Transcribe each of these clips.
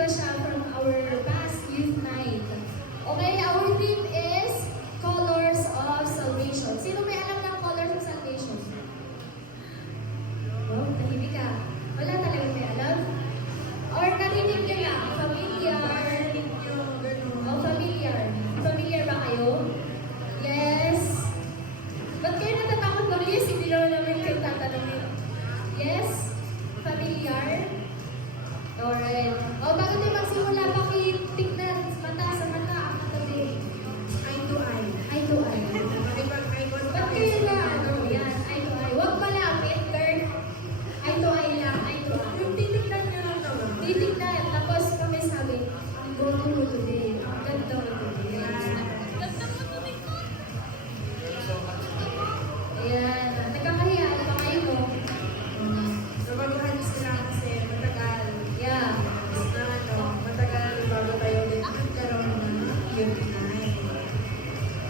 iba siya from our past youth night. Okay, our theme is Colors of Salvation. Sino may alam ng Colors of Salvation? Wow, tahimik ka. Wala talaga may alam? Or narinig nyo na? Familiar? Oh, familiar. Familiar ba kayo? Yes? Ba't kayo natatakot ba? Yes, hindi namin kayo tatanungin. Yes? Familiar? Alright. O, bago tayo magsimula, pakitignan mata sa mata. Eye to eye. Eye to eye. Ba't kayo na, yan, eye to eye. Huwag malapit, girl. Eye to eye lang, eye to eye. Yung titignan nyo lang naman. Titignan, tapos kami sabi, ang goto mo today. Ang ganda mo today. Ayan. Nagkakahiya, ano ba kayo mo? Nabaguhan sila kasi matagal. Yeah. Matagal bago tayo ulit nagkaroon ng youth night.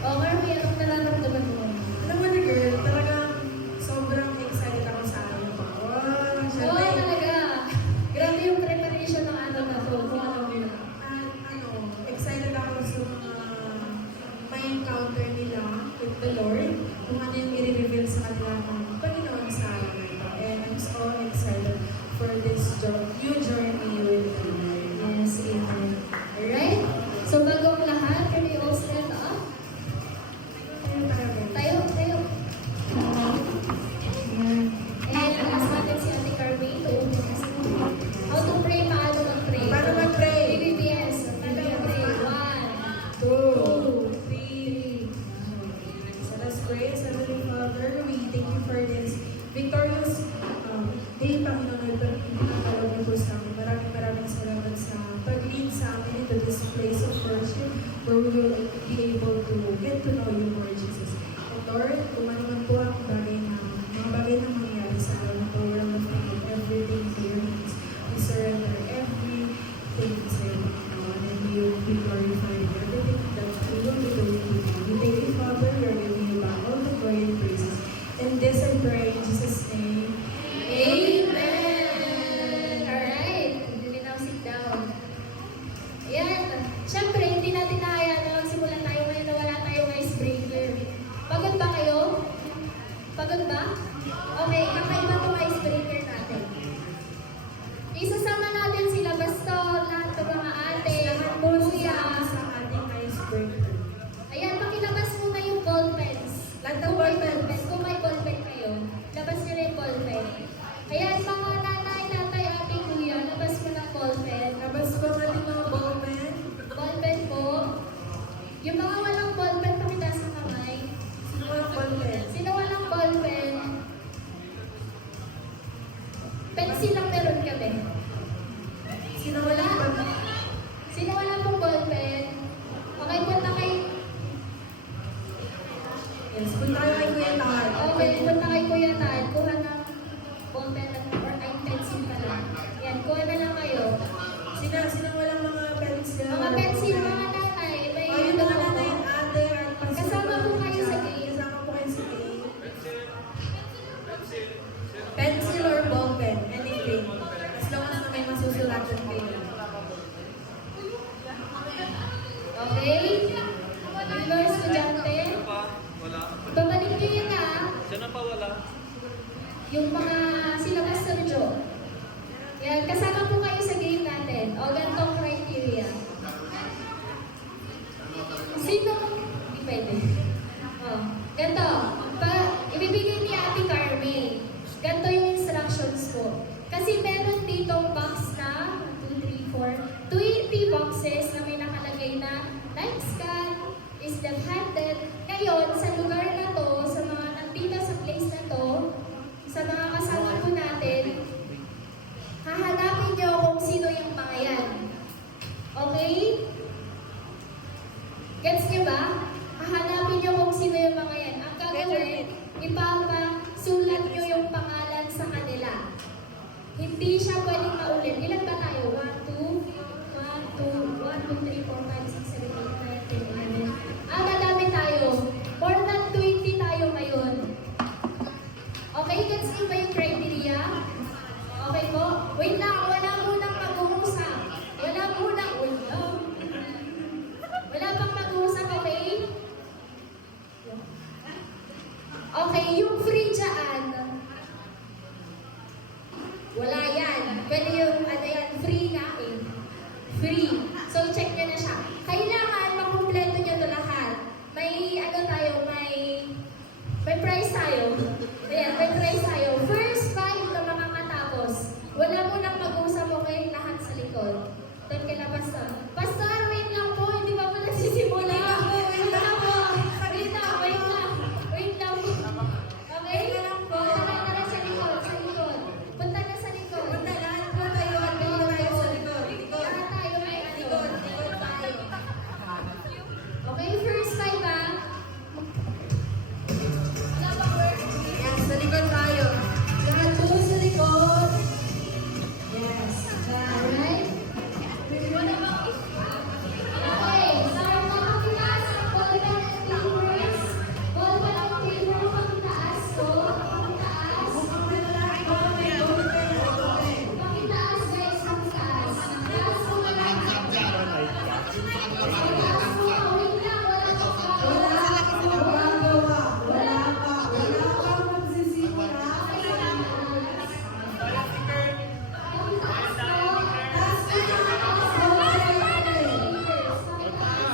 O, Marmy, anong nararamdaman mo? Alam mo na girl, talagang sobrang excited ako sa ano pa. Oo, talaga. Grabe yung preparation ng ano na to. Kung ano mo na. Excited ako sa may encounter nila with the Lord. Kung ano yung i-reveal sa kanila ng Panginoon sa araw na ito. And I'm so excited for this new journey with the Lord. Yes, amen. Alright? So, bago ang lahat, can we all stand up? Tayo, tayo. Ayan. And alas natin si Ate Carmen to open us. How to pray, paano mag-pray? Paano mag-pray? BBBS. Paano mag-pray? 1, 2, 3. So let's pray. Heavenly Father, we thank you for this victorious day, Panginoon, na pinagkaloob niyo po sa amin. Maraming salamat sa pag-lead sa amin into this place of worship where we will be able to get to know you more, Jesus. And Lord, kung ano man po ang mga bagay na mangyayari sa araw na po, we're lifting up everything to your hands. We surrender everything sa iyo, Panginoon, and we glorify you. Everything that we will be doing with you. We thank you, Father. We are giving you back all the glory and praises. And this I pray in Jesus' name. Amen! Alright. You can now sit down. Ayan. Siyempre, hindi natin nahayaan na magsimulan tayo ngayon na wala tayong icebreaker. Pagod ba kayo? Pagod ba? Okay, kakaiba itong icebreaker natin. Isasama natin sila basta lahat ng mga ate, kuya. Sa ating icebreaker. Ayan, pakilabas muna yung ball pens. Lahat ng ball pens. Kung may ball pen kayo, labas nyo na yung ball pen. Ayan, mga nanay, tatay, ate, kuya, labas mo ng ball pen. Labas ko natin mga ball pen. Ball pen po. Yung mga walang ball pen, pakitaas ng kamay. Sino ang ball pen? Sino walang ball pen? Pencil lang meron kami. Sino wala ball pen? Sino wala pong ball pen? Okay, punta kay... Yes, punta kayo kay Kuya Tal. Okay, punta kay Kuya Tal. Kuha ng ball pen or ay pencil pala. Yan, kuha na lang kayo. Sino walang mga pencil? Mga pencil, mga nanay. May O, yung mga nanay, ate, at Kasama po kayo sa game. Kasama po kayo sa game. Pencil or ball pen, anything. As long as na may masusulatan kayo. Okay? Yung mga estudyante, babalik nyo yun Siya na pa wala. yung mga sila Pastor Joe. Yan, kasama po kayo sa game natin. O, ganito Free. So, check nyo na siya. Kailangan makumpleto nyo na lahat. May, ano tayo, may prize tayo. Ayan, may prize tayo. First 5 na makakatapos. Wala mo nang mag-usap, okay? Lahat sa likod. Doon kay na Pastor. Pastor, wait lang po. Hindi pa po nagsisimula. Wait lang po. Wait lang. Wait lang. Okay? Punta na lang sa likod. Sa likod. Punta na sa likod. Punta lahat po tayo. Tayo sa likod. Lahat tayo may ano. Likod tayo. Okay, first 5 ah. Wala bang word? Yan, sa likod tayo. Lahat po sa likod. Yes. Yan. Alright? Wala bang okay, so makakitaas ang ballpen and papers. Ballpen and paper makakitaas ko. Makakitaas. Makakitaas guys, makakitaas. Taas ko na lang. Taas ko na, wait lang, wala pa pa. Wala pa magsisimula.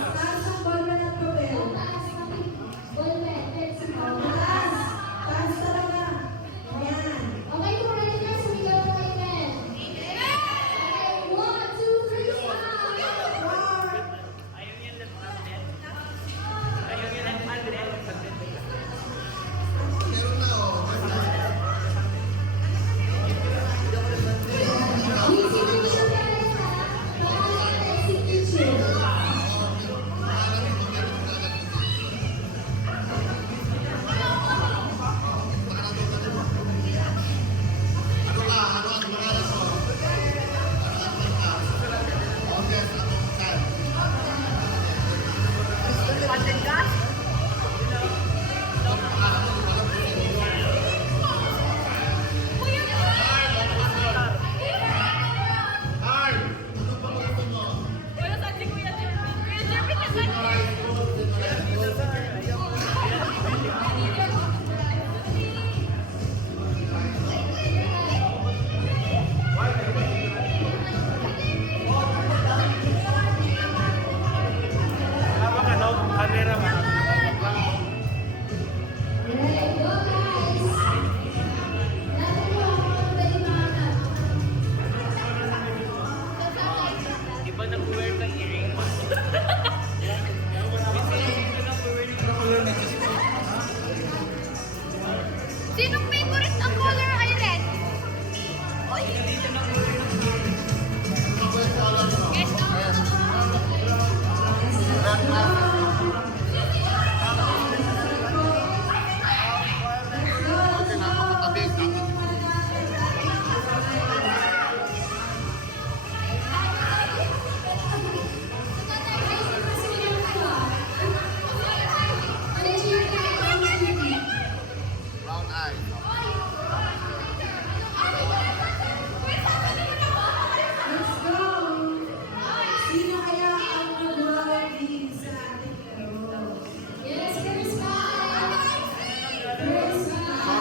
Taas ang ballpen at papel. Taas talaga. Yan. Okay, kung ready na, sumigaw na kayo, men. Okay, 1, 2, 3, stop! Execution na rin ha. Pangalan ng execution. Alright, go guys! Natin mo ako ng pwede mahanap. Iba na po wear ng earring. Sinong favorite ang color ay red? Yes, Let's go! Sino kaya ang mag-worthy sa ating laro? Yes, first five! First five!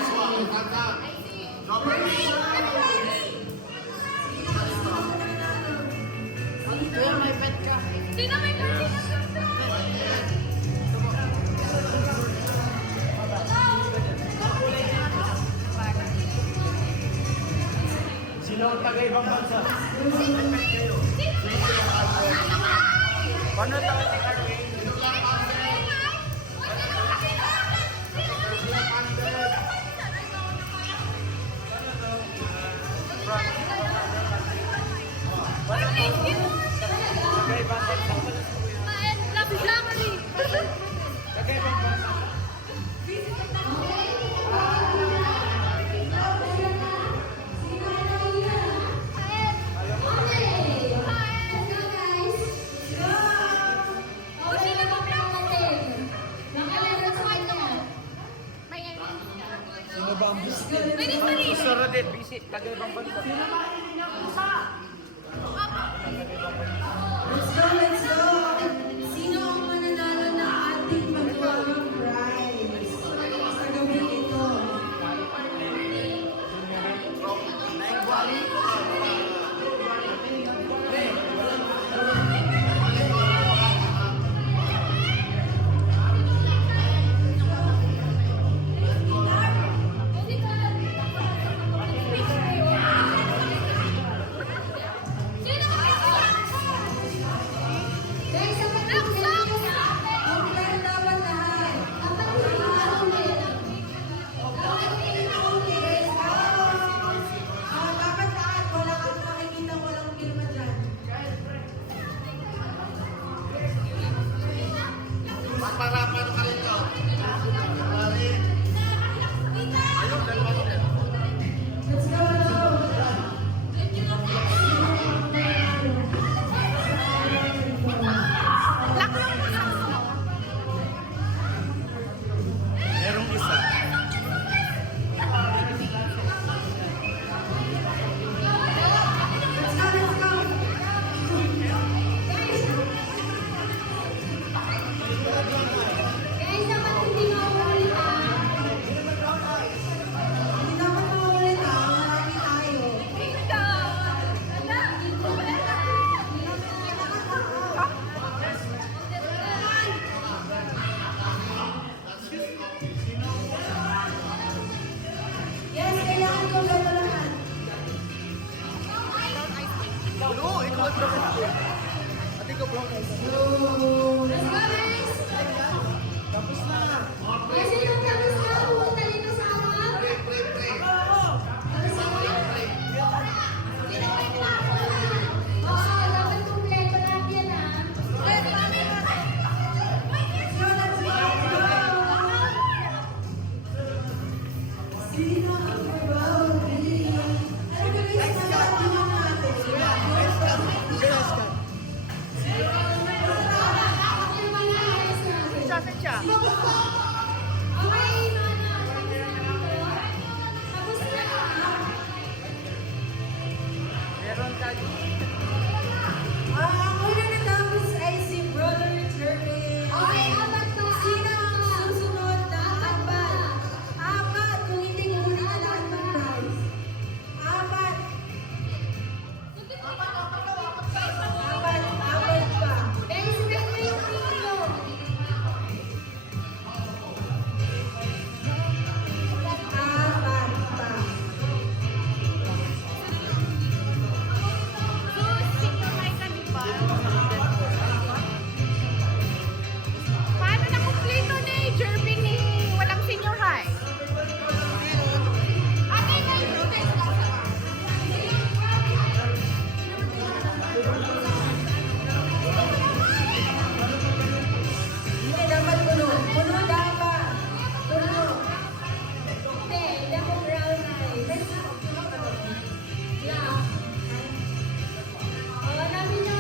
Sino may birthday na surprise? Sino ang taga-ibang bansa? Paano tayo si Carwin? Taga-ibang bansa pala si Kuya. Love family. Taga-ibang bansa. Sino ba ang busy? Gusto Rodel, busy. Taga-ibang bansa. Let's go! Sino ang mananalo ng ating magkawang prize sa gabi ito? Ate ko, bro. Let's go, guys! Tapos na. Yes, sino ang tapos na? Pumunta dito sa harap. Tapos na? Oo, dapat kumpleto lahat yan, ah. Sino ang babawin? Ano ba yung sasabi natin? Ano ba na ayos natin? Saan siya? Okay, tapos na. Meron ka dito. Ang una natapos ay si Brother Jeremy. Okay, apat pa. Sino ang susunod na apat? Apat, kung hindi kukunin na lahat ng prize. Apat. Apat pa. Guys, red na yung video. Apat pa. Senior high ka, di ba? Paano na-complete ni Jeremy ni walang senior high? Ate, nag-test lang sa Hindi, dapat puno. Puno dapat. Puno. Hindi, hindi ako brown eyes. Black. Oh, namin nyo.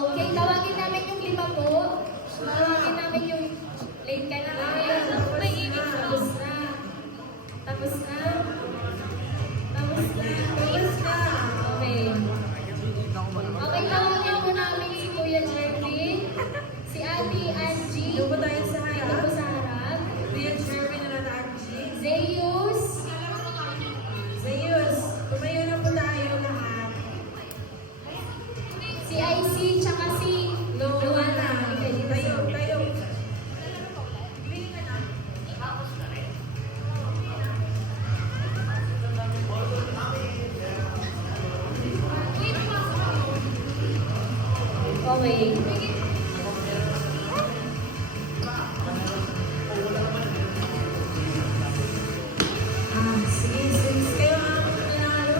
Okay, tawagin namin yung 5 po. Tawagin namin yung late ka na. May ibig tapos na. Tapos na. Tapos na. Tapos na. Okay. Okay, tawagin po namin si Kuya Jervin, si Ate Angie, Doon po tayo sa dito harap. po sa harap, Kuya Jervin na Angie. Zeus, Zeus, tumayo na po tayo lahat. si IC, tsaka si Luana. Tayo, tayo. Okay. Sige, since kayo ang nanalo,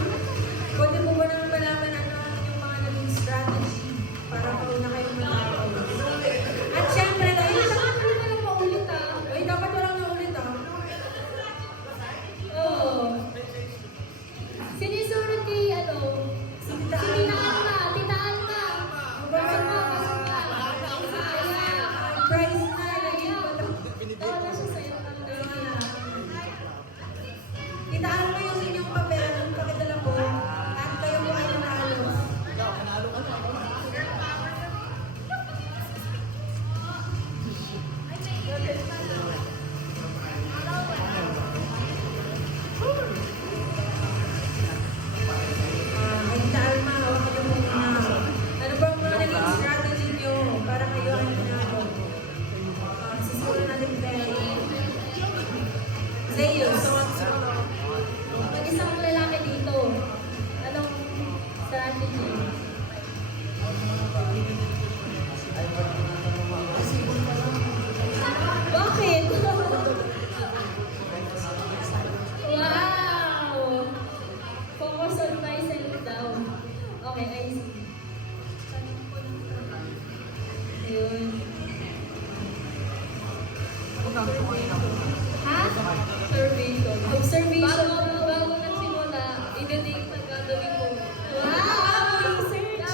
pwede po ba naman malaman ano ang inyong mga naging strategy para mauna kayong manalo? At syempre, dahil sa... Ano na lang maulit ah? Uy, dapat walang naulit ah. Oo. Sinisunod kay ano? Si Tita Alma. Tita Alma. Pasok mo, pasok mo. Ayan. Prize na, naging Wala siya sa'yo. Itaan mo yung inyong papel, pakidala po, at kayo po ay nanalo. Ay, Itaan mo, hawak ka po muna. Ano ba ang mga naging strategy nyo para kayo ay nanalo? Sisimulan natin tayo. Zeus. Mag-isang lalaki dito. Anong strategy? Bakit? Wow! Focus on myself daw. Okay, I see. Ayun. Ha? Observation. Observation. Bago nagsimula, i-dedicate na gagawin mo. Wow! Research!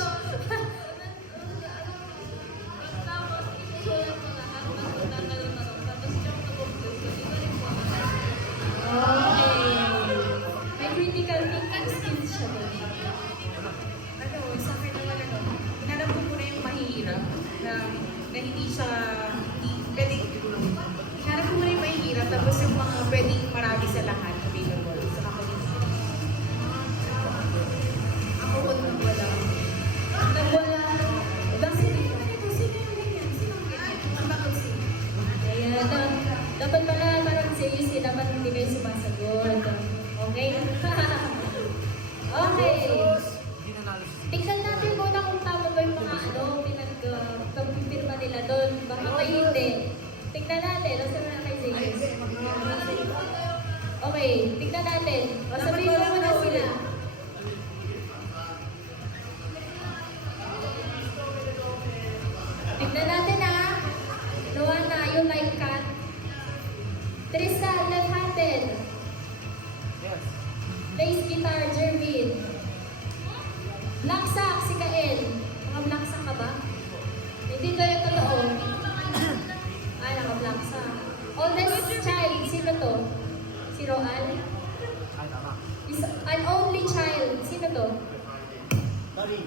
Tapos, isusulat mo lahat ng tatanong. Tapos, yung mag-conclude. Okay. May critical thinking skills siya doon. Ano, sa akin naman ano, hinanap ko muna yung mahihirap na hindi siya, pwedeng, hinanap ko muna yung mahihirap tapos yung mga pwedeng marami sa lahat available sa community. Ako po nang wala. Nagwala. Bakit? Sino yung ganyan? Sino yung ganyan? Ang bakit sino? Ayan. Dapat pala parang seriously, dapat hindi kayo sumasagot. Okay? Okay. Tingnan natin muna kung tama ba yung mga pinagpipirma nila doon. Baka may hindi. Tingnan natin. Nasa na kay Zeus. Okay, tingnan natin. O sabihin mo muna sila. Tingnan natin ha. Luana, you like cat? Trista, left-handed. Yes. Plays guitar, Jervin. Blacksack, si Kael. Mga blacksack ka ba? Hindi ko yung totoo. Ay, naka-blacksack. Oldest child, sino to? Si Roal? Ay, tama. Is an only child, sino to? Sorry.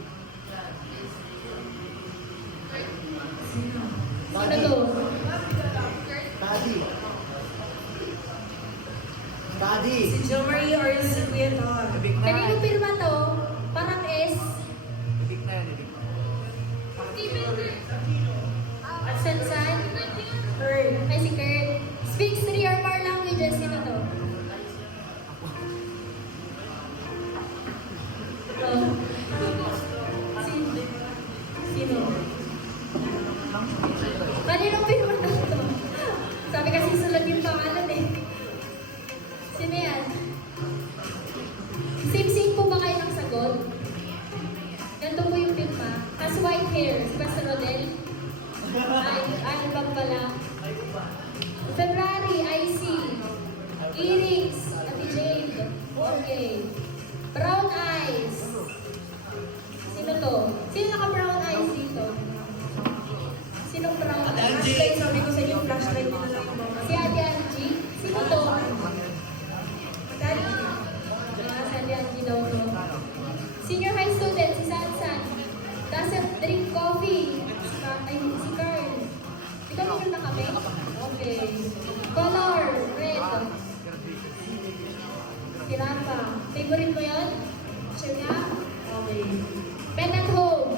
Sino to? Daddy. Daddy. Si Jo Marie or si Kuya Tor. Ibig na Kanino yan. pirma to? Parang S. Ibig na yan. Ibig na. At Sansan? Kurt. Ay, si Kurt. Speaks 3 or more languages, sino to? Oh. Sino? Kaninong pirma to? Sabi kasi sulat yung pangalan eh. Sino yan? Same-same po ba kayo ng sagot? Ganito po yung pirma. Has white hair. Si Pastor Rodel? Ay, album pala. February, IC. Earrings, Ate Jade. Okay. Brown eyes. Sino to? Sino naka-brown eyes dito? drink coffee. Ay, si Carl. Di ba meron na kami? Okay. Color, red. Si Rafa. Favorite mo yun? Sure nga? Okay. Pen at home.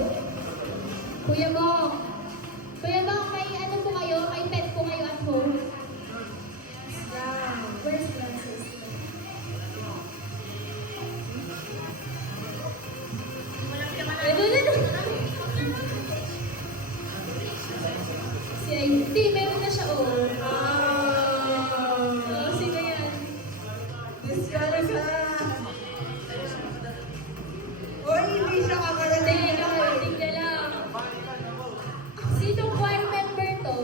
Kuya Bong. Kuya Bong, may ano po kayo? May pet po kayo at home? Yeah. Where's Francis? Si Hindi, meron na siya, oh. Oh, sino yan? Uy, hindi siya Hindi, kakarating. nakarating niya lang. Sinong choir member to?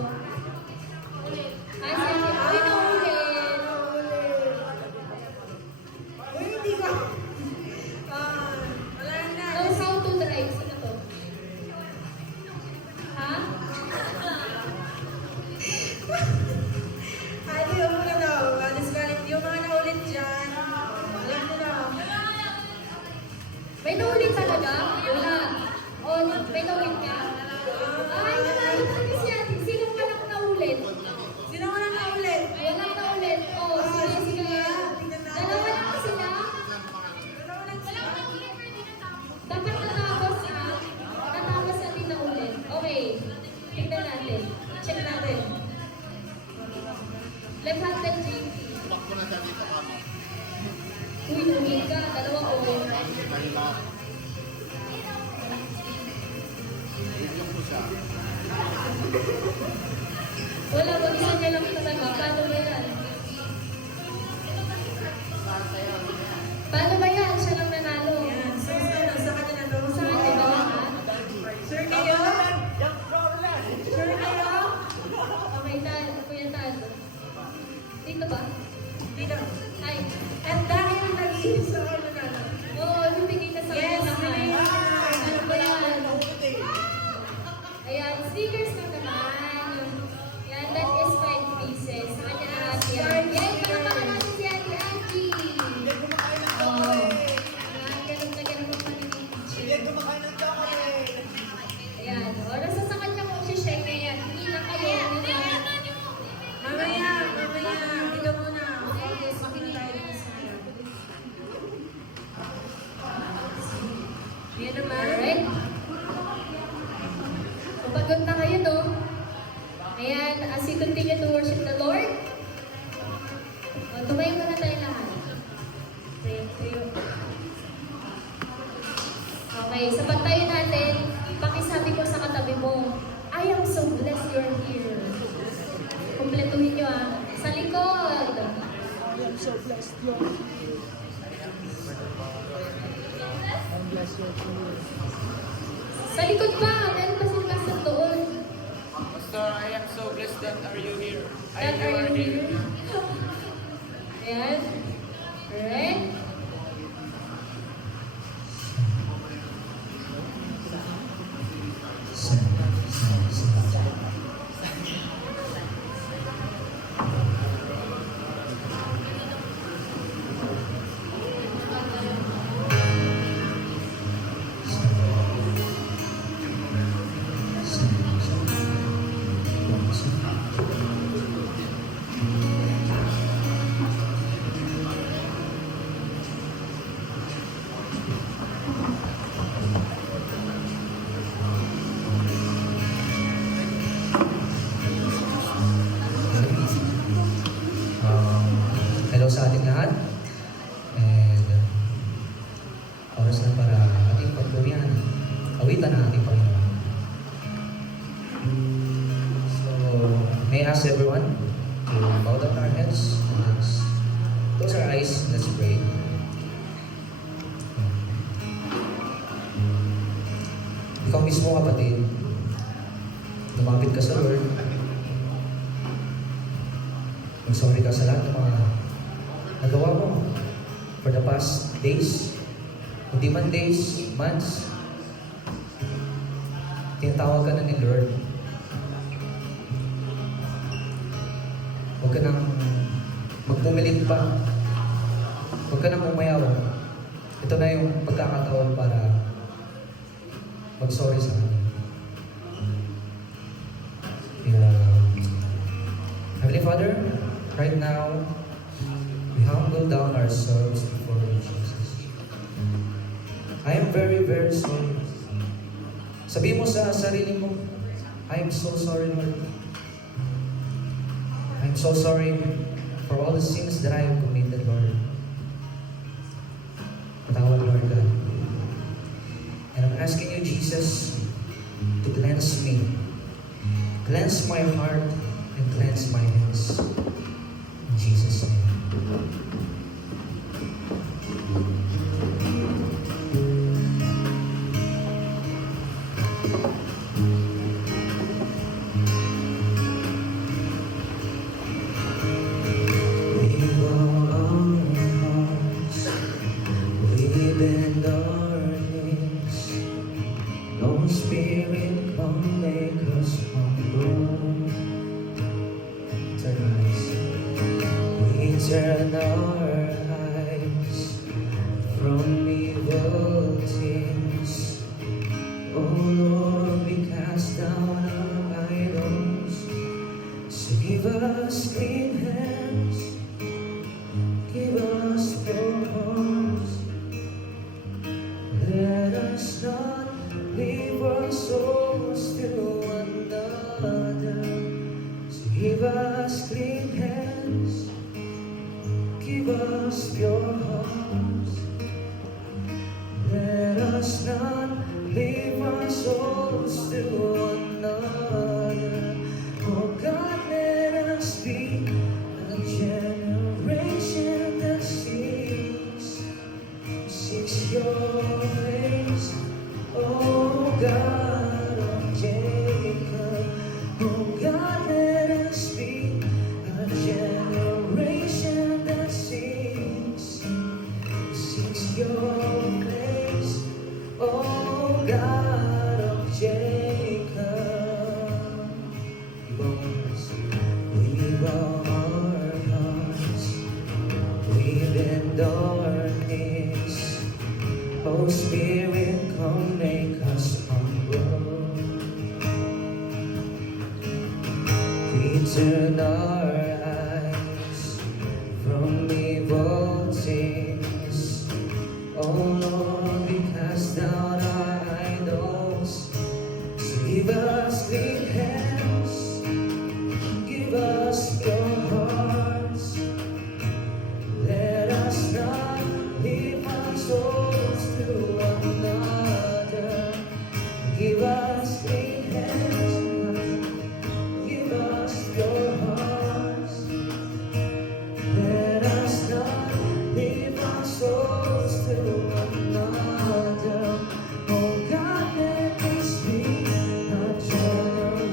Ah, si Uy, naulit. Uy, hindi ka. Wala na. Knows how to drive. Sino to? Ha? Ano yung mga daw? Yung mga naulit dyan. Alam nyo na. May naulit talaga? Wala. O, may naulit ka? Ay, nanalo kami si ate. Sino ka lang naulit? Sino ka na naulit? Walang naulit. O, sige, sige. Dalawa lang sila. Dapat natapos ha. Natapos natin na ulit. Okay. Tignan natin. Check natin. Left-handed JP. Tumakbo na siya dito kamo. Uy, tumig ka. Dalawa ko. Bigyan ko siya. Wala, mag-isa niya lang talaga. Paano ba yan? Paano ba yan? Siya lang nanalo. Yan. So, sa kanya na daw. Sa akin ba lahat? Sure kayo? Sure kayo? Okay, Kuya Tal. Dito ba? Dito. Ay. At dahil nag-iisa ka na na. Oo, bibigay na sa Yes, akin naman. bibigay na. Ano ba yan? Ayan, stickers na naman. Yan, that is 5 pieces. Sa kanya na natin yan. Yan, palamakan natin si Ate Angie. Oo. Yan, ganun na ganun ang paningin teacher. Ayan, oras na sa kanya kung si-share na yan. Hindi na kayo. Hindi na. Mamaya. Dito muna. Okay, makinig tayo dito sa kanya. Yan naman. Alright. Kapagod na kayo, no? Ayan, as you continue to worship the Lord, tumayo muna tayo lahat. Tayo. Okay, sa pagtayo natin, pakisabi ko sa katabi mo, I am so blessed you're here. Kumpletuhin nyo Sa likod. I am so blessed, Lord. I'm blessed, Lord. Sa likod pa. Meron pa sila sa doon. Pastor, I am so blessed that are you here. That are you here? Ayan. Alright. Hello sa ating lahat. And oras na para ating pagturian. Awitan ang ating Panginoon. So, may I ask everyone to bow down our heads. Let's close our eyes. Let's pray. Ikaw mismo, kapatid, lumapit ka sa Lord. Mag-sorry ka sa lahat ng mga nagawa mo for the past days, hindi man days, months. Tinatawag ka na ni Lord. Huwag ka nang magpumilit pa. Huwag ka nang umayaw. Ito na yung pagkakataon para mag-sorry sa Kanya. Father, right now, we humble down ourselves before you, Jesus. I am very, very sorry. Sabi mo sa sarili mo, I am so sorry, Lord. I am so sorry for all the sins that I have committed, Lord. Patawad, Lord God. And I'm asking you, Jesus, to cleanse me. Cleanse my heart and cleanse my hands. In Jesus' name. We bow our hearts, we bend our knees. Holy Spirit, come make us humble. Turn our eyes. We turn our eyes from evil things. Oh Lord, we cast down our idols. So give us clean hands, give us pure hearts. Let us not leave our souls to another. So give us clean hands, give us pure hearts. Let us not leave our souls to another. Oh God, let us be a generation that seeks your face. Oh God of Jacob, oh God, let us be a generation that seeks your face. Oh God of Jacob. We bow our hearts, we bend our knees. Oh Spirit, come make us humble. We turn our eyes from evil things. Oh Lord, we cast down our idols. So give us clean hands, give us pure hearts. Let us not leave our souls to another. Give us clean hands, give us pure hearts. Let us not leave our souls to another. Oh God, let this be a generation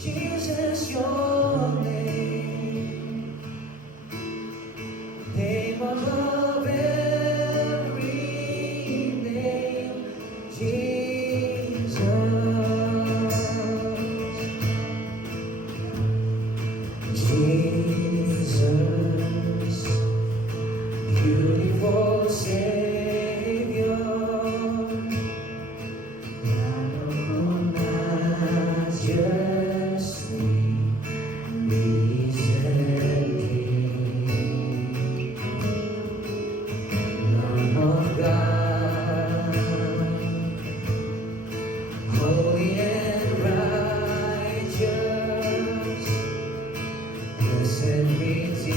Jesus, your name, name above every name, Jesus. Jesus, beautiful Savior, majesty, risen King, Lamb of God, holy and righteous, blessed Redeemer,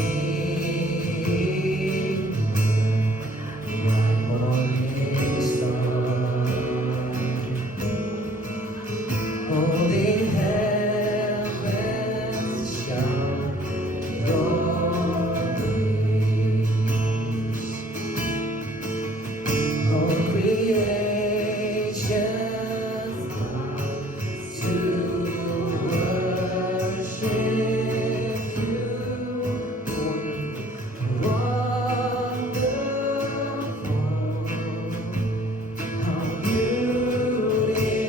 my morning star. Holy heavens shout your praise. All creation bows to worship you. Wonderful, how beautiful.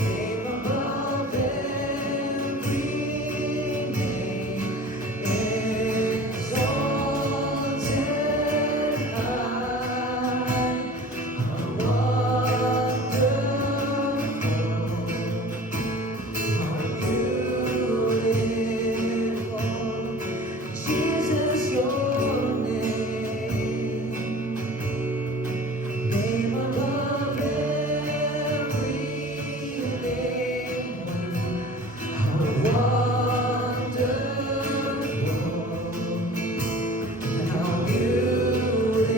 Name above every name, exalted high, how wonderful, how beautiful, Jesus, your name. Name above every name, how wonderful, how beautiful.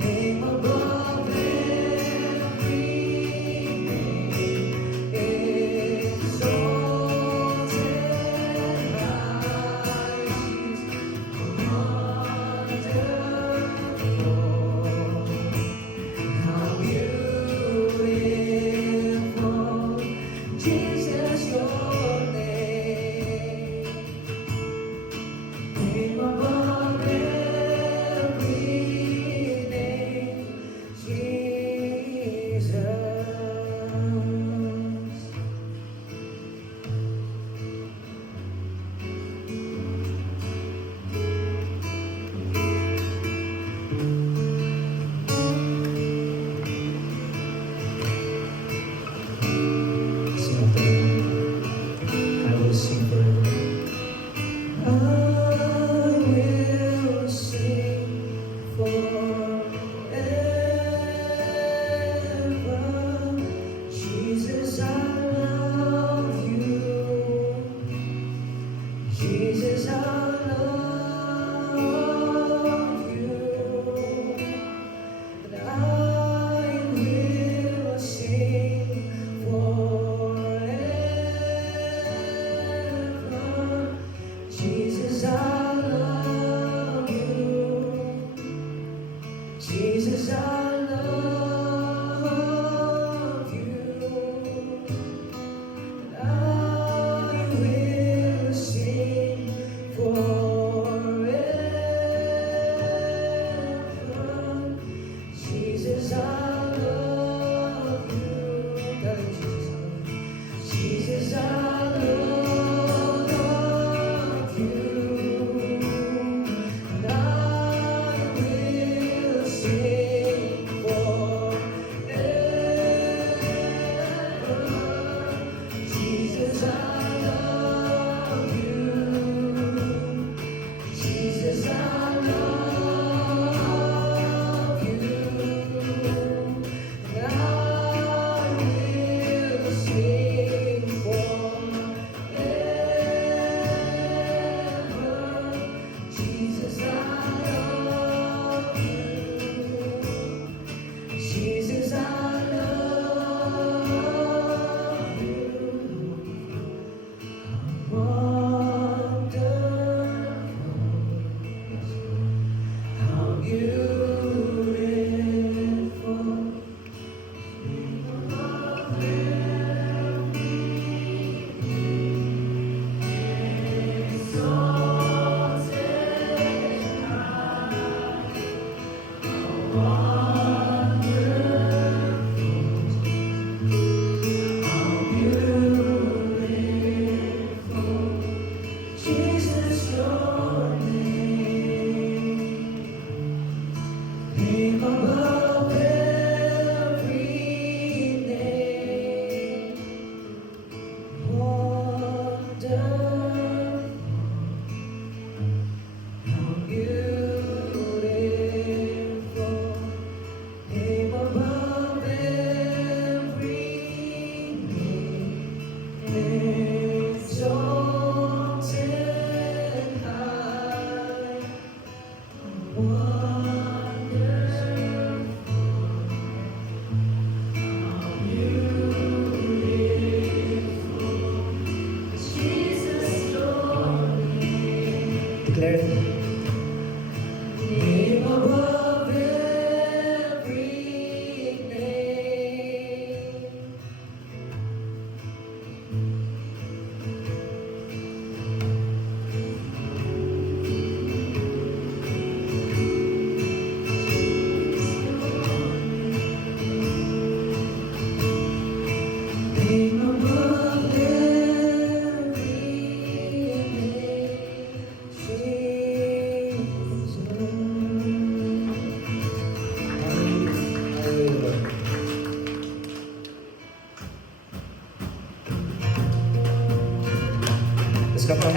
Name above every name, exalted high, wonderful. How beautiful, Jesus, your name, name above every name, Jesus. Sing after me. I will sing forever. I will sing forever. Jesus, I love you. Jesus, I love you. And I will sing forever. Jesus, I love you. Jesus, I love you. And I will sing forever.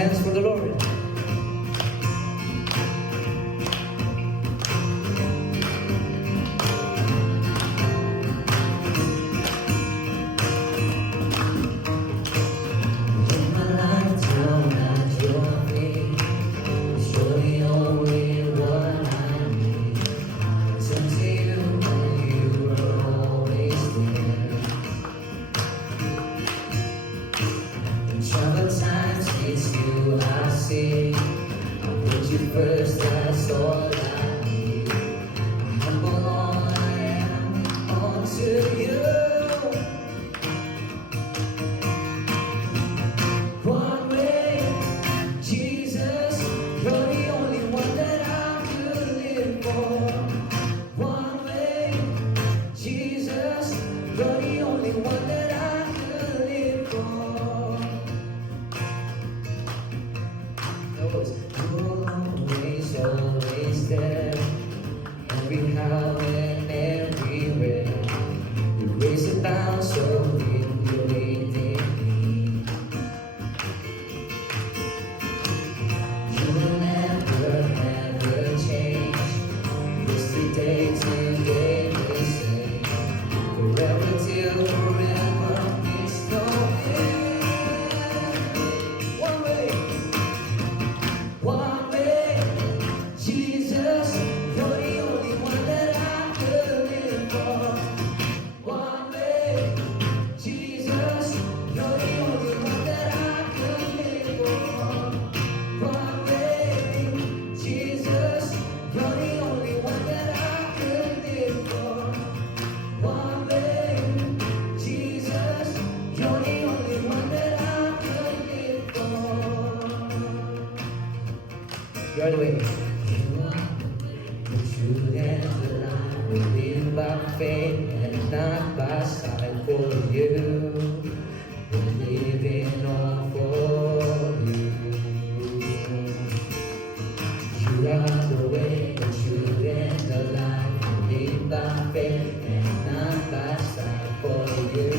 hands for the Lord. In my life, down at your feet, you're the only one I need. Turn to you, and you are always there. In troubled times, it's you I see. I put you first, that's all I need. I'm humble, all I am, onto you. One way, Jesus, you're the only one that I could live for. One way, Jesus, you're the only one that I could live for. Knows you're always, always there. Every how and everywhere. You raise it down so deep, you're waiting me. You will never, never change. Yesterday, today, the same. Forever till forever, it's no end. One way, Jesus, you're the only one that I could live for. One way, Jesus, you're the only one that I could live for. One way, Jesus, you're the only one that I could live for. One way, Jesus, you're the only one that I could live for. You're the way. You are the truth and the light. We live by faith and not by sight. For you, we're living all for you. You are the way, the truth and the light. We live by faith and not by sight. For you,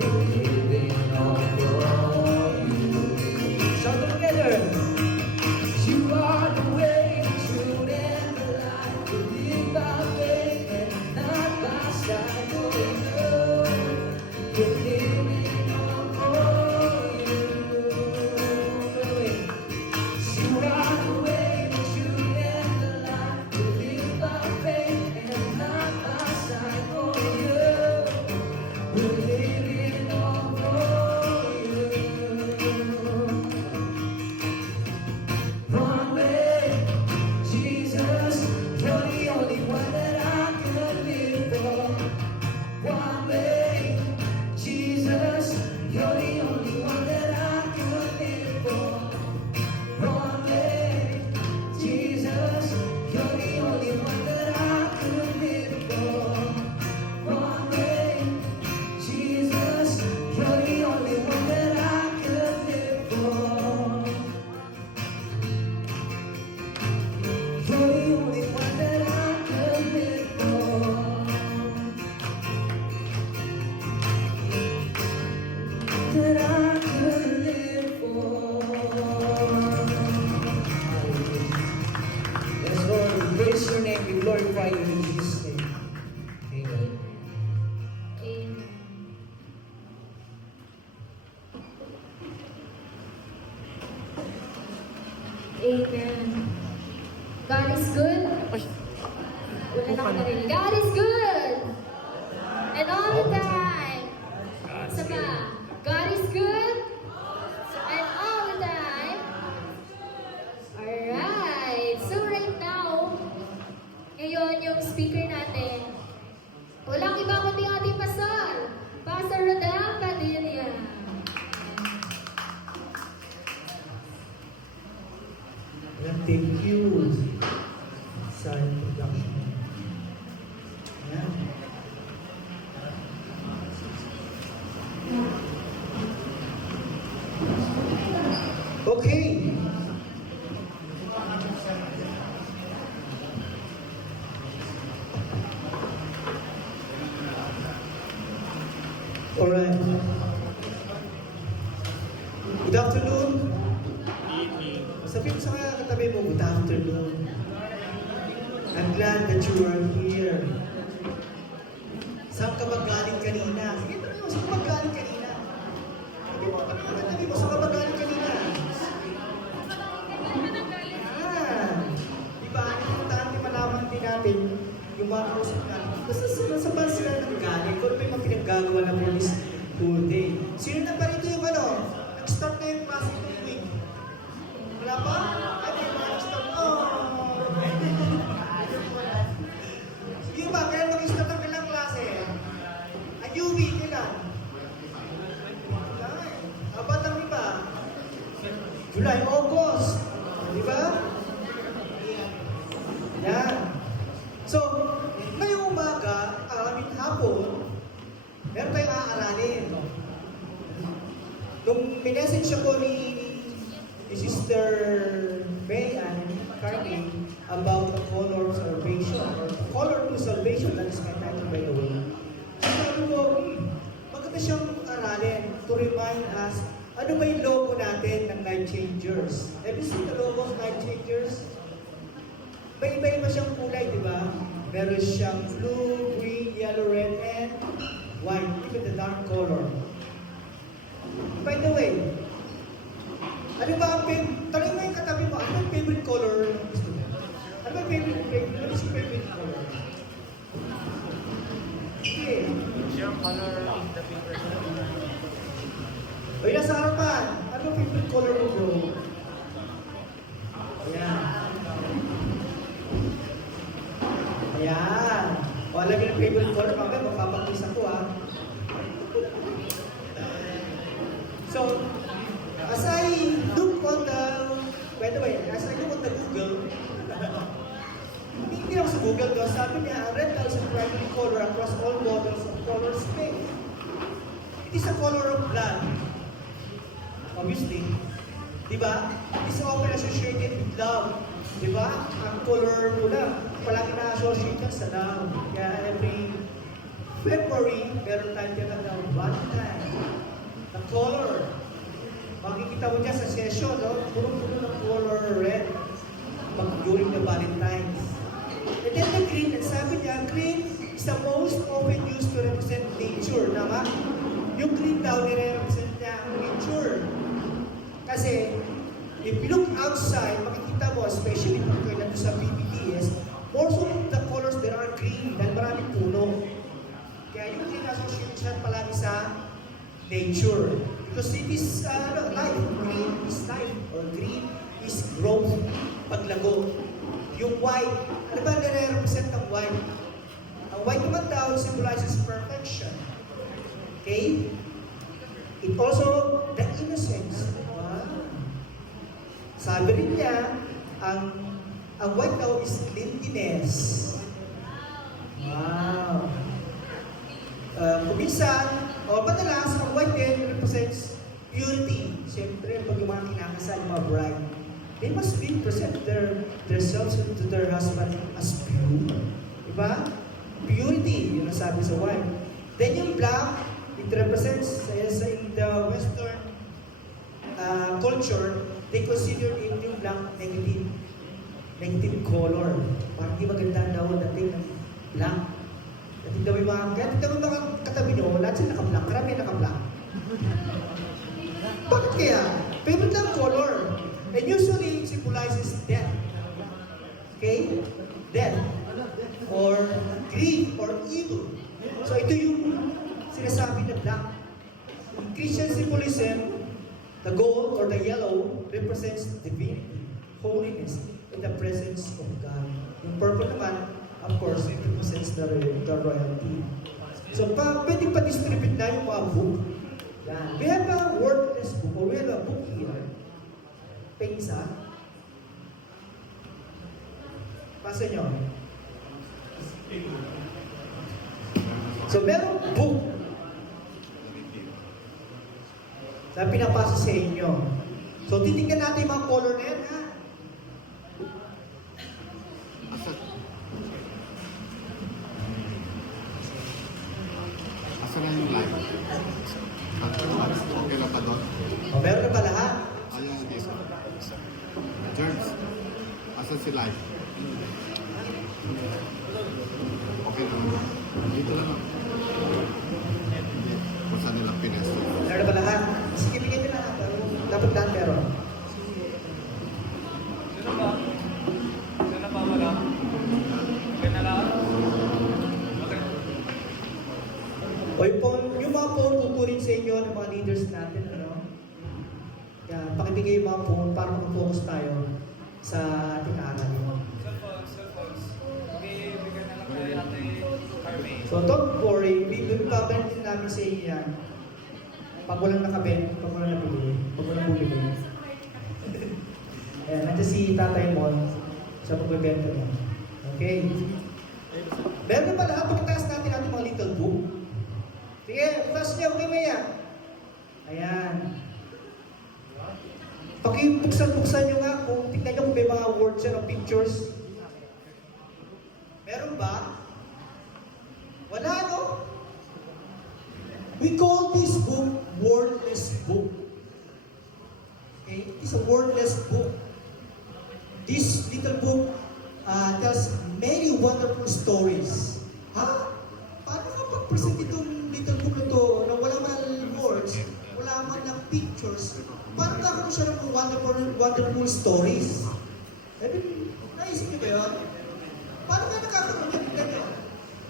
we're living all for you. Shout it together. You are the way, the truth, and the life. We live by faith and not by sight. For you, we're living all for you. You are the way, the truth, and the life. We live by faith and not by sight. For you, we're living all for you. One way, Jesus, you're the only one that I could live for. One way, Jesus, you're the only one that I could live for. One way, Jesus, you're the only one that I could live for. One way, Jesus, you're the only one that I could live for. You're the only one that I could live for. That I could live for. Yes, Lord, we praise your name, we glorify you in Jesus' name. Amen. Amen. Amen. God is good. Wala na akong narinig. God is good. And all the time. Isa pa. God is good. And all the time. Alright. So right now, ngayon yung speaker natin, walang iba kundi ating pastor. Pastor Rodel Padilla. Thank you, Sign Production. Ayan. Okay. Alright. Good afternoon. afternoon. I'm glad that you are here. Saan ka ba galing kanina? Sige, tanong mo, saan ka ba galing kanina? Sabi mo, saan ka ba galing kanina? Diba, importante malaman din natin yung mga kausap natin. Basta sa ba sila nang galing? Kung may mga pinaggagawa na for this whole day. Sino na pa rito yung ano? Nag-start na yung klase ng week. Wala pa? Ay, may mga nag-start. Oh! Sige ba, kaya mag-start ang kailang klase? Ang UV, kailan? Abat ang iba? July, August. Di ba? Yan. So, ngayong umaga, hapon, meron tayong aaralin. Nung minessage ako ni Sister May and Carly about the color of salvation, or color to salvation, that is my title by the way. Sabi ko, maganda siyang aralin to remind us, ano ba yung logo natin ng Night Changers? Have you seen the logo of Night Changers? May iba-iba siyang kulay, di ba? Meron siyang blue, green, yellow, red, and white. Even the dark color. By the way, ano ba ang tanong mo yung katabi mo, ano yung favorite color ng gusto mo? Ano ba yung favorite color? Okay. Your color is the favorite. O nasa harapan, ano yung favorite color mo, bro? Ayan. Ayan. O alam yung favorite color, mamaya mapapakilis ako So, as I look on the, by the way, as I look on the Google, hindi ako sa Google to, sabi niya, red daw is a primary color across all models of color space. It is a color of blood. Obviously. Diba? It is often associated with love. Diba? Ang color pula, palagi na-associate ka sa love. Kaya every February, meron tayo tinatawag Valentine. The color. Makikita mo niya sa session, no? Puro-puro ng color red during the Valentine's. And then the green, and sabi niya, green is the most often used to represent nature, nama? Yung green daw, nire-represent niya ang nature. Kasi, if you look outside, makikita mo, especially pag kayo nandun sa BBTS, most of the colors there are green, dahil maraming puno. Kaya yung green association siya palagi sa nature. Because it is life. Green is life. Or green is growth. Paglago. Yung white, ano ba nire-represent ang white? Ang white naman daw symbolizes perfection. Okay? It also, the innocence. Wow. Sabi rin niya, ang white daw is cleanliness. Wow. Kuminsan, madalas, ang white din represents purity. Siyempre, pag yung mga kinakasal, yung mga bride, they must present themselves to their husband as pure. Diba? Purity, yun ang sabi sa white. Then yung black, it represents, in the Western culture, they consider yung black negative color. Parang di maganda daw dating ng black. Dating daw yung mga katabi nyo, lahat sila naka-black. Karami naka-black. Bakit kaya? Favorite lang color. And usually, it symbolizes death. Okay? Death. Or grief, or evil. So ito yung sinasabi na black. In Christian symbolism, the gold or the yellow represents divinity, holiness, and the presence of God. Yung purple naman, of course, it represents the royalty. So, pwede pa-distribute na yung mga book. Yan. We have a wordless book, or we have a book here. Pengsa. Pasa nyo. So, merong book na pinapasa sa inyo. So, titignan natin yung mga color na yan, ha? Asa lang yung live? Okay lang ba doon? O, meron na ba lahat? Ayaw yung disco. George, Asan si Life? Okay lang. Dito lang ako. Kung saan nilang pinesto. Meron na ba lahat? Sige, bigyan nyo lahat. Dapat lahat meron. O yung mga phone tuturin sa inyo ng mga leaders natin, ano? Yan, pakibigay yung mga phone para mag-focus tayo sa ating aral. So don't worry, babalik din namin sa inyo yan. Pag walang nakabent, pag walang nabili, pag walang bumili. Ayan, nandiyan si Tatay Mon, siya magbebenta niya. Okay? Meron na pala, pagkataas natin ating mga little book. Sige, taas niya, okay Maya. Ayan. Pakibuksan-buksan nyo nga kung tignan nyo kung may mga words yan o pictures. Meron ba? Wala, no? We call this book wordless book. Okay? It's a wordless book. This little book tells many wonderful stories. Ha? Paano nga pag-present itong little book na to na wala man words, wala man ng pictures, paano kakaroon siya ng wonderful stories? Naisip niyo ba yun? Paano nga nakakaroon yan? Tignan nyo.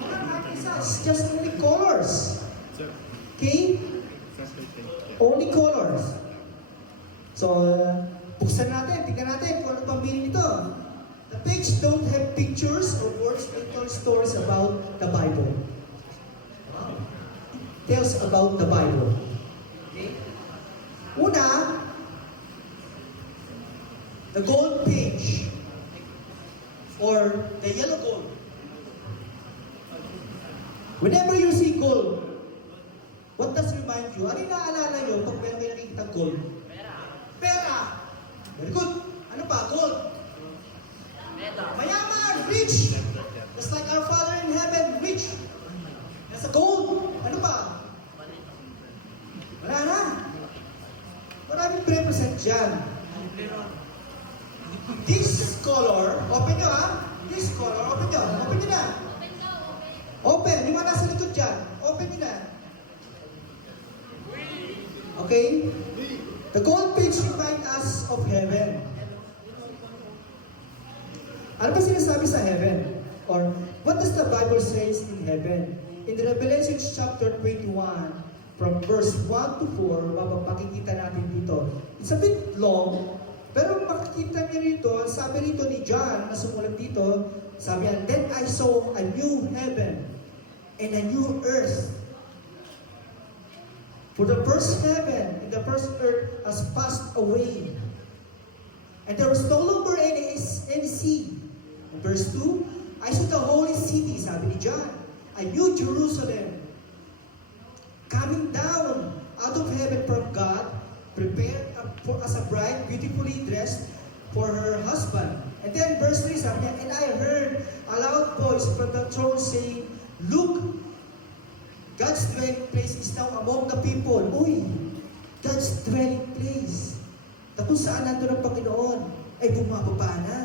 Wala natin isa. It's just only colors. Okay? Only colors. So, buksan natin, tignan natin kung ano pang meaning nito. The page don't have pictures or words, they tell stories about the Bible. Wow. Tells about the Bible. Okay? Una, the gold page or the yellow gold. Whenever you see gold, what does remind you? Ano yung naaalala nyo pag meron kayo nakikita gold? Pera! Very good. Ano pa? Gold. Mayaman! Rich! Just like our Father in heaven, rich. Nasa gold. Ano pa? Wala na. Maraming represent dyan. This color, open nyo ha? This color, open nyo. Open nyo na. Open. Yung mga nasa likod dyan. Open nyo na. Okay? The gold page reminds us of heaven. Ano ba sinasabi sa heaven? Or what does the Bible says in heaven? In the Revelation chapter 21, from verse 1 to 4, mapapakikita natin dito. It's a bit long, pero makikita niyo rito, sabi rito ni John, na sumulat dito, sabi yan, then I saw a new heaven and a new earth. For the first heaven and the first earth has passed away. And there was no longer any sea. In verse 2, I saw the holy city, sabi ni John, a new Jerusalem, coming down out of heaven from God, prepared as a bride, beautifully dressed for her husband. And then verse 3, sabi niya, and I heard a loud voice from the throne saying, look, God's dwelling place is now among the people. Uy, God's dwelling place. Na kung saan nandun ang Panginoon, ay bumababa na.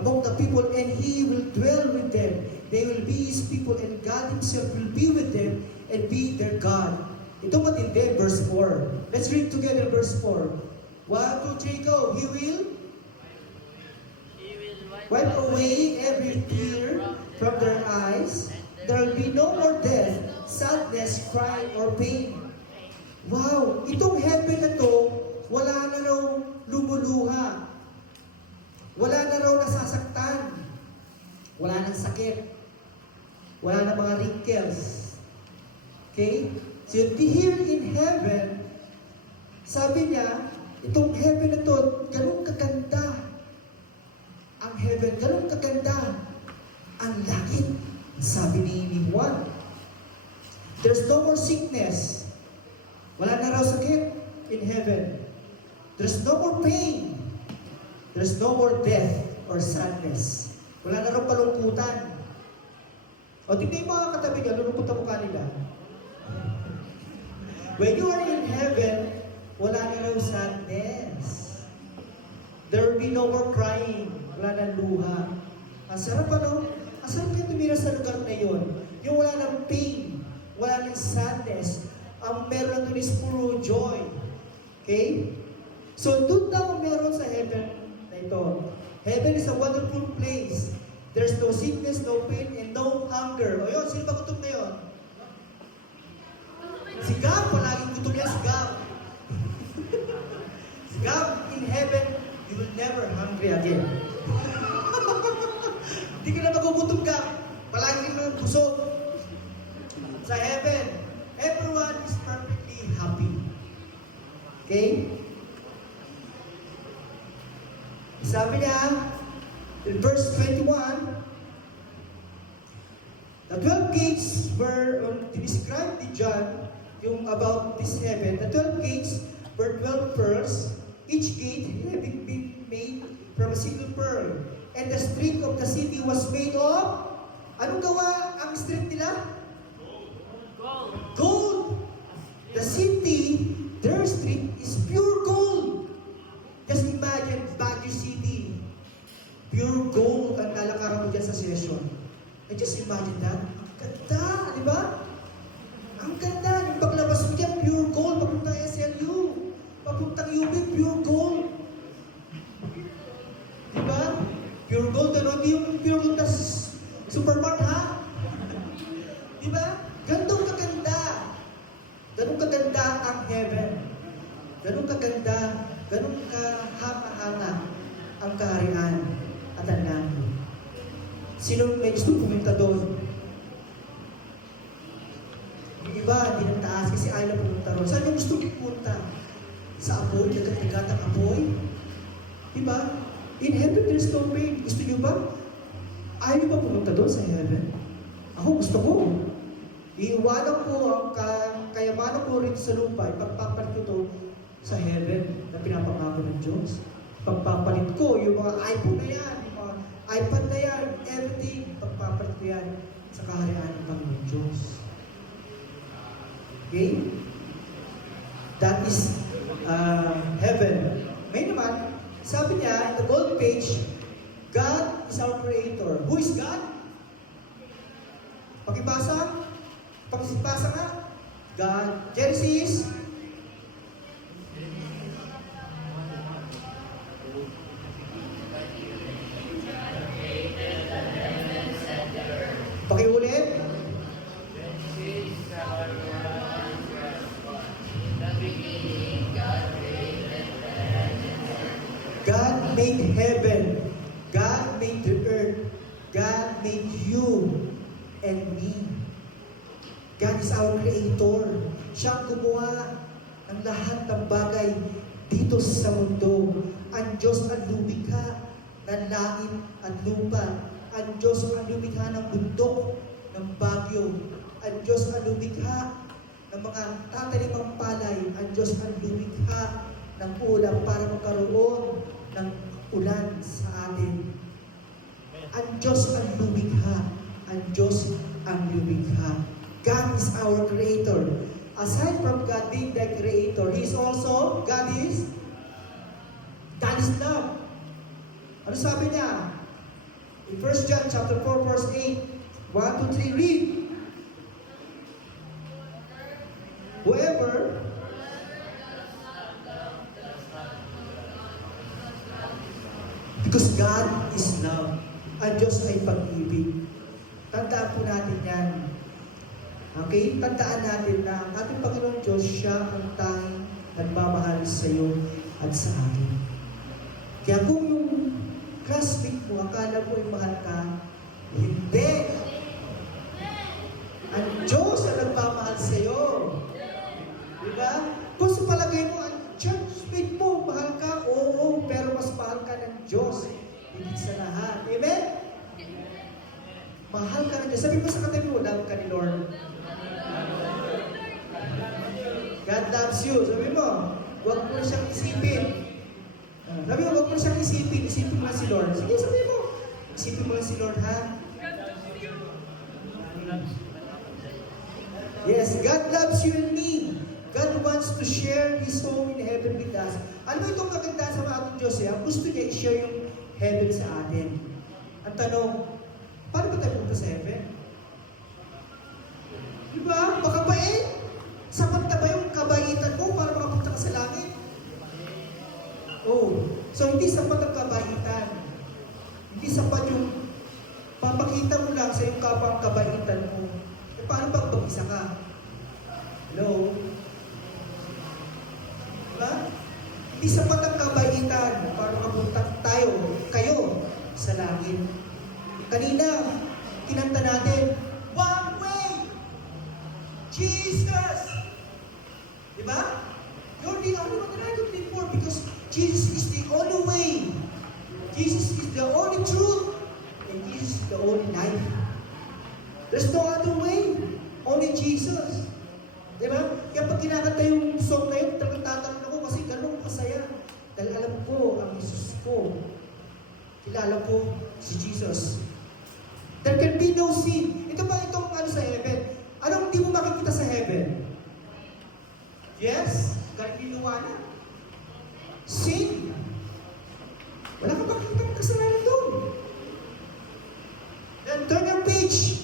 Among the people, and He will dwell with them. They will be His people, and God Himself will be with them and be their God. Ito matindi, verse 4. Let's read together verse 4. 1, 2, 3, go. He will wipe away every tear from their eyes. There will be no more death, sadness, crying, or pain. Wow! Itong heaven na to, wala na raw lumuluha. Wala na raw nasasaktan. Wala nang sakit. Wala na mga wrinkles. Okay? So here in heaven, sabi niya, itong heaven na to, ganun kaganda. Ang heaven, ganun kaganda. Ang langit. Sabi ni Juan, there's no more sickness. Wala na raw sakit in heaven. There's no more pain. There's no more death or sadness. Wala na raw palungkutan. O tignan yung mga katabi niya, lulungkot ang mukha nila. When you are in heaven, wala na raw sadness. There will be no more crying. wala nang luha. Ang sarap ano? Ang sarap yung tumira sa lugar na yon. Yung wala nang pain, wala nang sadness, ang meron doon is puro joy. Okay? So, doon daw meron sa heaven na ito. Heaven is a wonderful place. There's no sickness, no pain, and no hunger. O yun, sino ba gutom na yun? Si Gab, palaging gutom yan si Gab. Si Gab, in heaven, you will never hungry again. Hindi ka na magugutom ka. Palaging nang busog. Sa heaven, everyone is perfectly happy. Okay? Sabi niya, in verse 21, the 12 gates were, described ni John, yung about this heaven, the 12 gates were 12 pearls, each gate having been made from a single pearl. And the street of the city was made of, anong gawa ang street nila? Gold. The city, their street is pure gold. Just imagine, Baguio City. Pure gold ang lalakaran mo dyan sa session. And just imagine that. Ang ganda, di ba? Ang ganda. Yung paglabas mo dyan, pure gold. Papuntang SLU. Papuntang UB, pure gold. Di ba? Pure gold. Ano? Hindi yung pure gold na supermart, ha? Di ba? Ganun kaganda. Ganun kaganda ang heaven. Ganun kaganda, ganun kahanga-hanga ang kaharian at ang langit. Sino may gusto pumunta doon? Yung iba, hindi nang taas kasi ayaw na pumunta doon. Saan yung gusto pumunta? Sa apoy, nagkatigat ang apoy? Diba? In heaven, there's no pain. Gusto nyo ba? Ayaw nyo ba pumunta doon sa heaven? Ako gusto ko. Iiwanan ko ang kayamanan ko rin sa lupa. Ipagpapalit ko to sa heaven na pinapangako ng Diyos. Pagpapalit ko yung mga iPhone na yan, yung mga iPad na yan, everything, pagpapalit ko yan sa kaharian ng Panginoon Diyos. Okay? That is heaven. May naman, sabi niya, in the gold page, God is our creator. Who is God? Pakibasa? Pakibasa nga? God. Genesis. Pakiulit. God made heaven. God made the earth. God made you and me. God is our creator. Siya ang gumawa ng lahat ng bagay dito sa mundo. Ang Diyos ang lumikha ng langit at lupa. Ang Diyos ang lumikha ng bundok, ng bagyo. Ang Diyos ang lumikha ng mga tatalimang palay. Ang Diyos ang lumikha ng ulam para magkaroon ng ulan sa atin. Ang Diyos ang lumikha. Ang Diyos ang lumikha. God is our creator. Aside from God being the creator, He is also, God is love. Ano sabi niya? In 1 John chapter 4, verse 8, 1 to 3, read. Whoever because God is love. Ang Diyos ay pag-ibig. Tandaan po natin yan. Okay? Tandaan natin na ang ating Panginoon Diyos, siya ang tanging nagmamahal sa iyo at sa akin. Kaya kung yung classmate mo, akala mo ay mahal ka, hindi. Ang Diyos ang nagmamahal sa iyo. Diba? Kung sa palagay mo, ang churchmate mo, mahal ka, oo, pero mas mahal ka ng Diyos. Higit sa lahat. Amen? Mahal ka ng Diyos. Sabi mo sa katabi mo, love ka ni Lord. God loves you. Sabi mo, huwag mo na siyang isipin. Sabi mo, huwag mo na siyang isipin. Isipin mo na si Lord. Sige, sabi mo. Isipin mo na si Lord, ha? Yes, God loves you and me. God wants to share His home in heaven with us. Alam mo itong kagandahan sa mga ating Diyos, ang gusto niya i-share yung heaven sa atin. Ang tanong, paano ba tayo punta sa heaven? Diba? Baka ba sapat na ba yung kabaitan mo para makapunta ka sa langit? Oh, so hindi sapat ang kabaitan. Hindi sapat yung papakita mo lang sa yung kapang kabaitan mo. E paano pag pag-isa ka? Hello? Diba? Hindi sapat ang kabaitan para makapunta kayo sa langit. Kanina, kinanta natin, one way! Jesus! Diba? You're the only one that I could live for because Jesus is the only way. Jesus is the only truth. And Jesus is the only life. There's no other way. Only Jesus. Diba? Kaya pag kinakanta yung song na yun, talagang tatanong ako kasi ganun kasaya. Dahil alam ko ang Jesus ko. Kilala ko si Jesus. There can be no sin. Ito ba itong ano sa heaven? Anong hindi mo makikita sa heaven? Yes? Kahit linuwanan. Sin. Wala ka makikita ng kasalanan doon. Then turn your page.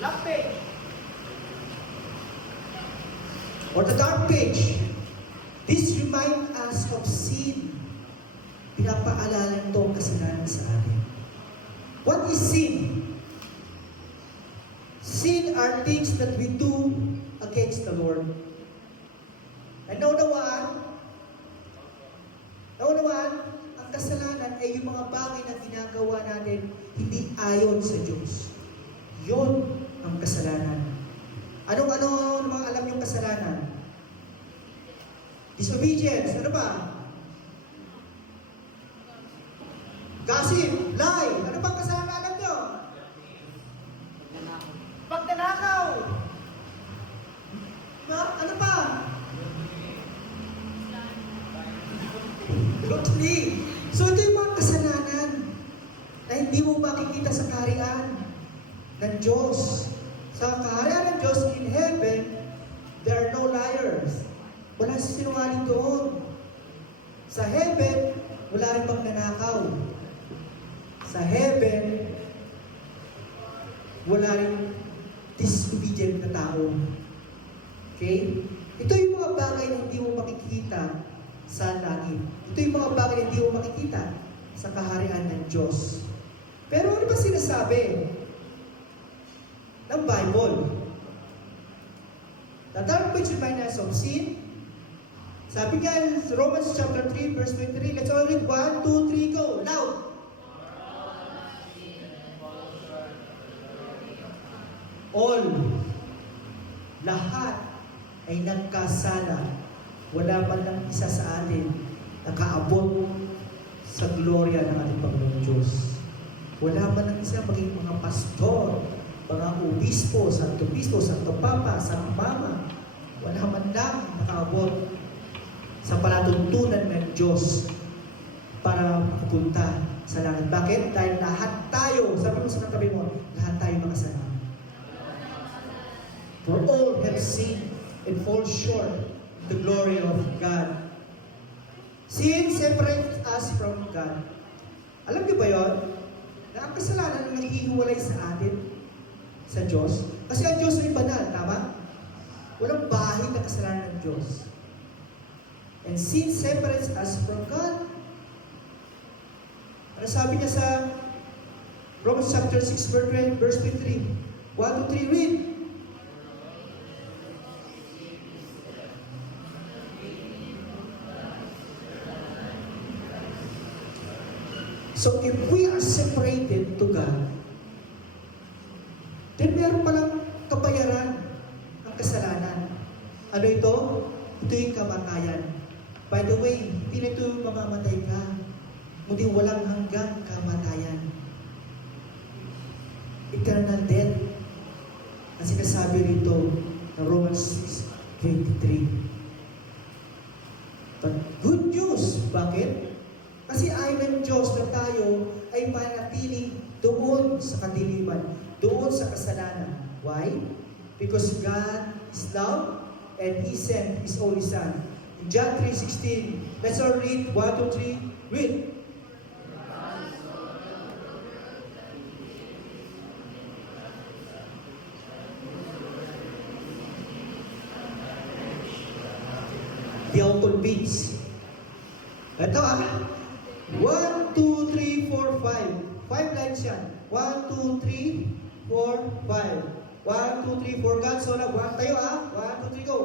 Black page. Or the dark page. This reminds us of sin. Pinapaalala nito ang kasalanan sa atin. What is sin? Sin are things that we do against the Lord. And naunawaan, ang kasalanan ay yung mga bagay na ginagawa natin hindi ayon sa Diyos. Yun ang kasalanan. Anong mga alam yung kasalanan? Disobedience. Ano ba? Gossip. Lie. Ano bang kasalanan alam nyo? Pagnanakaw. Ano pa? Adultery. So ito yung mga kasalanan na hindi mo makikita sa kaharian ng Diyos. Sa kaharian ng Diyos in heaven, there are no liars. Wala sinungaling doon. Sa heaven, wala rin magnanakaw. Sa heaven, wala rin disobedient na tao. Okay? Ito yung mga bagay na hindi mo makikita sa langit. Ito yung mga bagay na hindi mo makikita sa kaharian ng Diyos. Pero ano ba sinasabi ng Bible? The dark page reminds us of sin. Sabi nga in Romans chapter 3, verse 23, let's all read 1, 2, 3, go! Loud! All, lahat ay nagkasala. Wala man lang isa sa atin nakaabot sa gloria ng ating Panginoon Diyos. Wala man lang isa maging mga pastor, mga obispo, santo papa, santo mama. Wala man lang nakaabot sa palatuntunan ng Diyos para makapunta sa langit. Bakit? Dahil lahat tayo, sabi mo sa katabi mo, lahat tayo makasalanan. For all have sinned and fall short of the glory of God. Sin separates us from God. Alam niyo ba yun? Na ang kasalanan ang naghihiwalay sa atin sa Diyos. Kasi ang Diyos ay banal, tama? Walang bahid na kasalanan ng Diyos. And sin separates us from God. Ano sabi niya sa Romans chapter 6, verse 23? 1 to 3, read. So if we are separated to God, then meron palang kabayaran ang kasalanan. Ano ito? Ito yung kamatayan. By the way, hindi na ito mamamatay ka. Kundi walang hanggang kamatayan. Eternal death. Ang sinasabi rito na Romans 6:23. But good news. Bakit? Kasi ayon ng Diyos na tayo ay manatili doon sa kadiliman, doon sa kasalanan. Why? Because God is love and He sent His only Son. In John 3:16. Let's all read. 1, 2, 3. Read. The Autumn Beats. Ito 1, 2, 3, 4, 5. 5 lines yan. 1, 2, 3, 4, 5. 1, 2, 3, 4. God so loved. Tayo 1, 2, 3, go.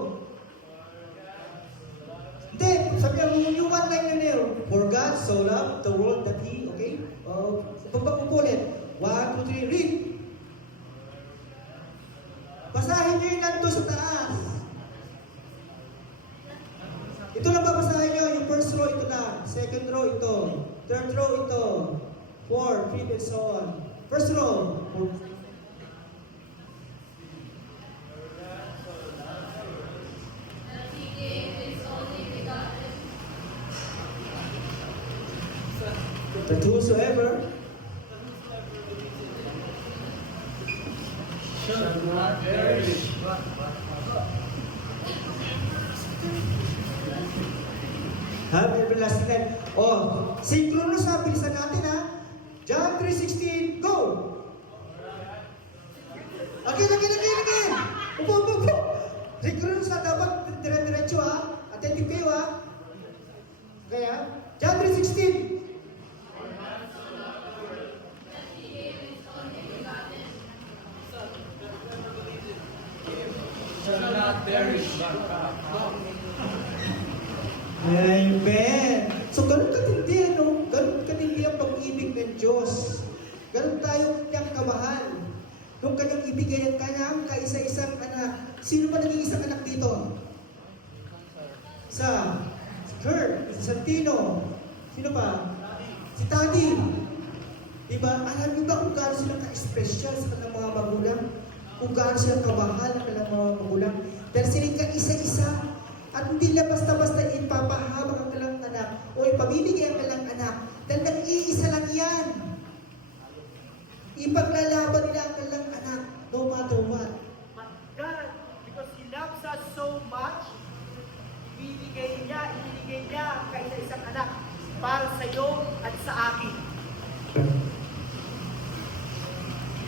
Hindi, sabi yung one line na niyo. For God so loved the world that He, okay? Pagpapupulit. 1, 2, 3, read. Basahin niyo yung nandun sa taas. Ito lang babasahin nyo, yung first row ito na, second row ito, third row ito, fourth, fifth, and so on. First row. That whosoever Shall not perish. have everlasting life. Oh, synchronous bilisan natin John 3:16, go! Again. Upo. Synchronous dapat dire-diretso Attentive kayo Okay John 3:16. Shall not perish, but Amen. So, ganun katindi, Ganun katindi ang pag-ibig ng Diyos. Ganun tayo niyang kamahal. Nung kanyang ibigay ang kanyang kaisa-isang anak. Sino ba naging isang anak dito? Si Kurt, si Santino. Sino pa? Si Taddy. Diba? Alam niyo ba kung gaano silang ka-special sa kanilang mga magulang? Kung gaano silang kamahal ng kanilang mga magulang? Dahil silang ka-isa-isa. At hindi na basta-basta ipapahabang ang kanilang anak o ipabibigay ang kanilang anak. Dahil nag-iisa lang yan. Ipaglalaban nila ang kanilang anak no matter what. But God, because He loves us so much, ibinigay niya ang kaisa-isang anak para sa iyo at sa akin.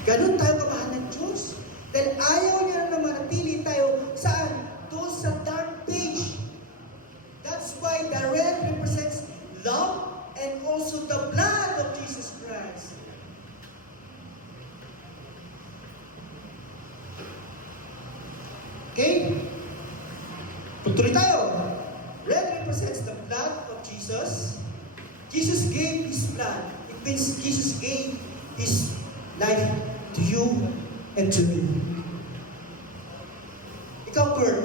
Ganun tayo kamahal ng Diyos. Dahil ayaw niya na manatili tayo saan? Doon sa dark page. That's why the red represents love and also the blood of Jesus Christ. Okay? Tutuloy tayo. Red represents the blood of Jesus. Jesus gave His blood. It means Jesus gave His life to you and to me. Ikaw, Kurt,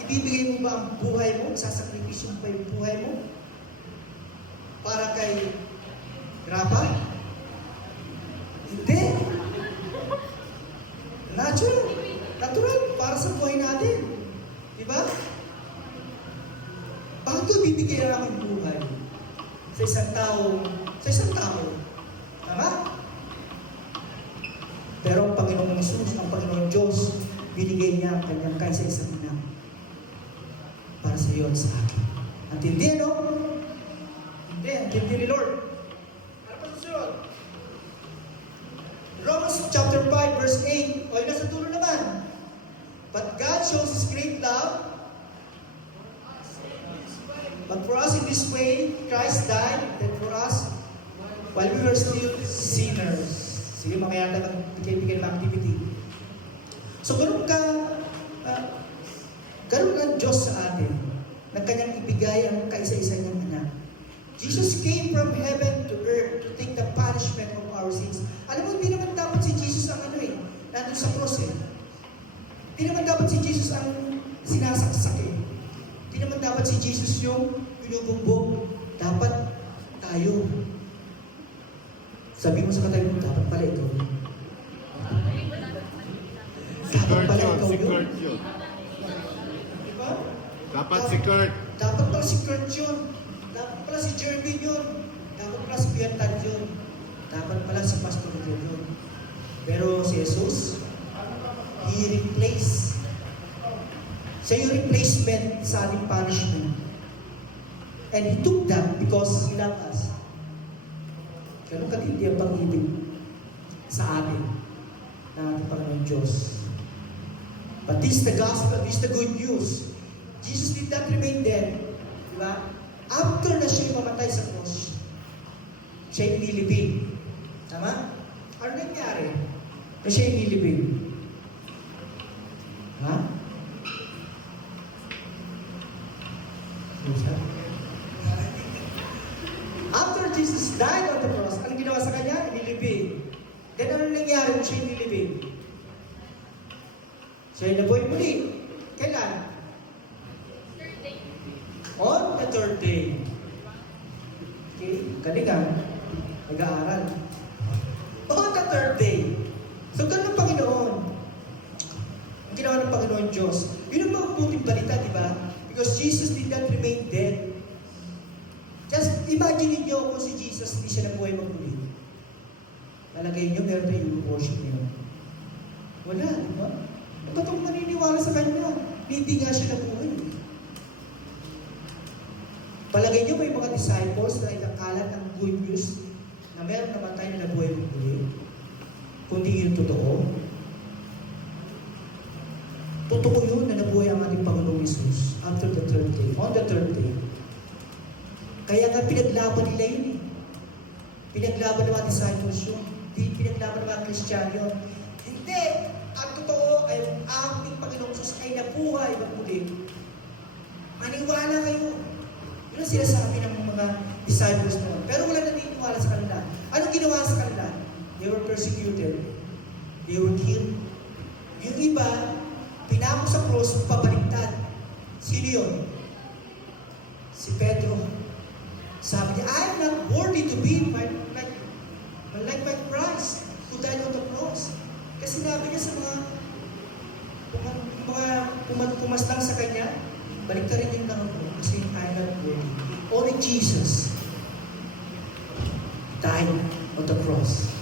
ibibigay mo ba ang buhay mo? Sasakripisyo mo ba yung buhay mo? Para kay Grapa? Hindi. Natural. Para sa buhay natin. Diba? Bakit ko ibibigay na namin buhay? Sa isang tao. Tama? Pero ang Panginoong Jesus, ang Panginoong Diyos, binigay niya ang kanyang kaisa-isang anak para sa iyo at sa akin. Antindi, no? Hindi, antindi ni Lord. Ano pa susunod? Romans chapter 5, verse 8. O, yun nasa dulo naman. But God shows His great love. But for us in this way, Christ died, and for us, while we were still sinners. Sige, mamaya natin bigay ng activity. So, ganun ang Diyos sa atin na kanyang ibigay ang kaisa-isa niyang anak. Jesus came from heaven to earth to take the punishment of our sins. Alam mo, hindi naman dapat si Jesus ang nandun sa cross Hindi naman dapat si Jesus ang sinasaksak Hindi naman dapat si Jesus yung binubugbog. Dapat tayo. Sabi mo sa katabi mo, dapat pala ikaw. Dapat pala ikaw yun. Diba? Dapat si Kurt. Dapat pala si Kurt yun. Dapat pala si Jeremy yun. Dapat pala si Piantan yun. Dapat pala si Pastor John yun. Pero si Jesus, He replaced Siya yung replacement sa ating punishment. And He took that because He loved us. Ganun katindi ang pag-ibig sa atin ng ating Panginoon Diyos. But this is the gospel, this is the good news. Jesus did not remain dead. Diba? After na siya mamatay sa cross, siya inilibing. Tama? Ano nangyari? Na siya inilibing. Ha? After Jesus died on the cross, ano ginawa sa kanya? Inilibing. Then ano nangyari kung siya inilibing? Siya nabuhay muli. Kailan? On the third day. Okay? Galingan. Nag-aaral. On the third day. So, ganun ang Panginoon. Ang ginawa ng Panginoon Diyos. Yun ang mabuting balita, di ba? Because Jesus did not remain dead. Just imagine niyo kung si Jesus hindi siya nabuhay magmuli. Nalagay niyo, meron tayong worship niyo. Wala, di ba? Ba't ang maniniwala sa kanya? Hindi nga siya nabuhay. Palagay niyo may mga disciples na inakalat ng good news na meron namatay na nabuhay magmuli. Kundi yun totoo. Totoo yun na nabuhay ang ating Panginoong Isus after the third day, on the third day. Kaya nga pinaglaban nila yun eh. Pinaglaban ng mga disciples yun. Pinaglaban ng mga Kristiyano yun. Hindi! Ang totoo ay ang ating Panginoong Isus ay nabuhay magmuli. Maniwala kayo. Yun ang sinasabi ng mga disciples noon. Pero wala naniniwala sa kanila. Anong ginawa sa kanila? They were persecuted. They were killed. Yung iba, pinako sa cross, pabaliktad. Sino yun? Si Pedro. Sabi niya, I'm not worthy to be like my Christ who died on the cross. Kasi sinabi niya sa mga pumaslang sa kanya, balik ka rin yung lang ako kasi I'm not worthy. Only Jesus died on the cross.